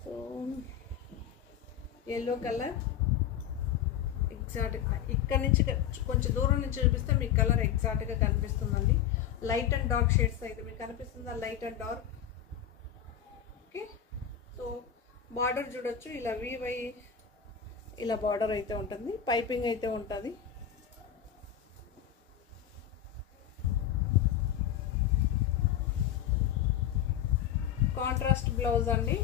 సో ఎల్లో కలర్ ఎగ్జాక్ట్గా ఇక్కడ నుంచి కొంచెం దూరం నుంచి చూపిస్తే మీకు కలర్ ఎగ్జాక్ట్గా కనిపిస్తుందండి. లైట్ అండ్ డార్క్ షేడ్స్ అయితే మీకు కనిపిస్తుందా? Light and dark. Okay, so border చూడొచ్చు, ఇలా వీవై ఇలా బార్డర్ అయితే ఉంటుంది, పైపింగ్ అయితే ఉంటుంది. కాంట్రాస్ట్ బ్లౌజ్ అండి,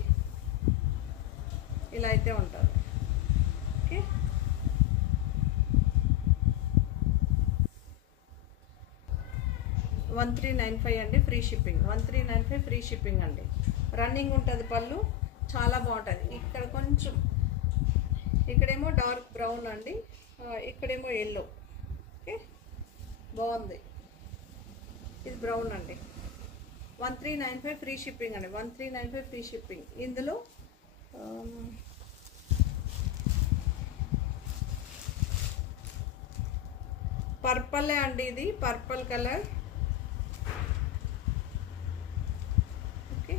ఇలా అయితే ఉంటుంది. ఓకే, 1395 అండి ఫ్రీ షిప్పింగ్. 1395 ఫ్రీ షిప్పింగ్ అండి. రన్నింగ్ ఉంటుంది పళ్ళు, చాలా బాగుంటుంది. ఇక్కడ కొంచెం ఇక్కడేమో డార్క్ బ్రౌన్ అండి, ఇక్కడేమో ఎల్లో. ఓకే, బాగుంది. ఇది బ్రౌన్ అండి. 1395 ఫ్రీ షిప్పింగ్ అండి. 1395 ఫ్రీ షిప్పింగ్. ఇందులో పర్పలే అండి, ఇది పర్పల్ కలర్. ఓకే,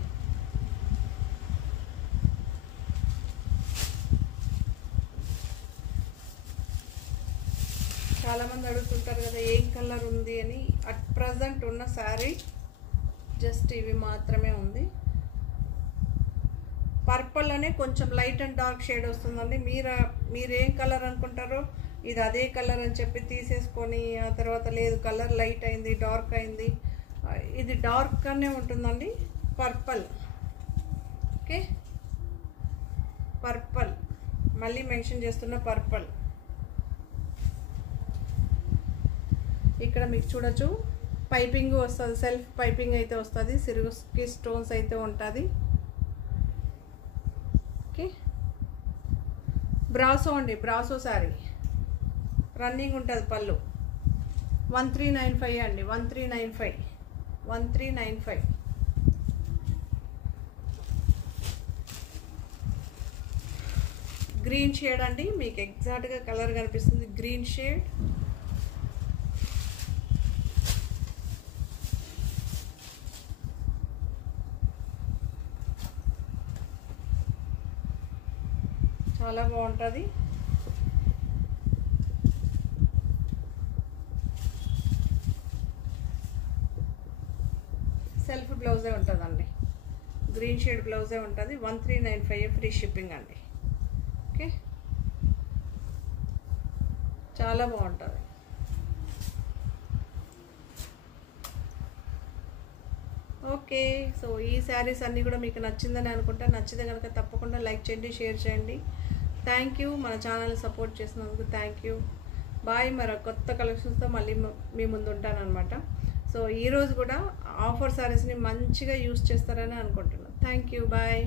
చాలామంది అడుగుతుంటారు కదా ఏం కలర్ ఉంది అని. అట్ ప్రజెంట్ ఉన్న శారీ జస్ట్ ఇవి మాత్రమే ఉంది. పర్పుల్లోనే కొంచెం లైట్ అండ్ డార్క్ షేడ్ వస్తుందండి. మీరేం కలర్ అనుకుంటారో ఇది అదే కలర్ అని చెప్పి తీసేసుకొని ఆ తర్వాత లేదు కలర్ లైట్ అయింది, డార్క్ అయింది. ఇది డార్క్గానే ఉంటుందండి, పర్పుల్. ఓకే, పర్పుల్ మళ్ళీ మెన్షన్ చేస్తున్న పర్పుల్. ఇక్కడ మీకు చూడొచ్చు పైపింగ్ వస్తుంది, సెల్ఫ్ పైపింగ్ అయితే వస్తుంది, సిరుగుకి స్టోన్స్ అయితే ఉంటుంది. ఓకే, బ్రాసో అండి, బ్రాసో శారీ రన్నింగ్ ఉంటుంది పళ్ళు. 1395 అండి, 1395. 1395. గ్రీన్ షేడ్ అండి, మీకు ఎగ్జాక్ట్గా కలర్ కనిపిస్తుంది, గ్రీన్ షేడ్. చాలా బాగుంటుంది. సెల్ఫ్ బ్లౌజే ఉంటుందండి, గ్రీన్ షేడ్ బ్లౌజే ఉంటుంది. 1395 ఫ్రీ షిప్పింగ్ అండి. ఓకే, చాలా బాగుంటుంది. ఓకే, సో ఈ శారీస్ అన్నీ కూడా మీకు నచ్చిందని అనుకుంటా. నచ్చితే కనుక తప్పకుండా లైక్ చేయండి, షేర్ చేయండి. థ్యాంక్ యూ, మన ఛానల్ని సపోర్ట్ చేసినందుకు థ్యాంక్ యూ. బాయ్. మరో కొత్త కలెక్షన్స్తో మళ్ళీ మీ ముందు ఉంటానన్నమాట. సో ఈరోజు కూడా ఆఫర్ శారీస్ని మంచిగా యూస్ చేస్తారని అనుకుంటున్నాను. Thank you, bye.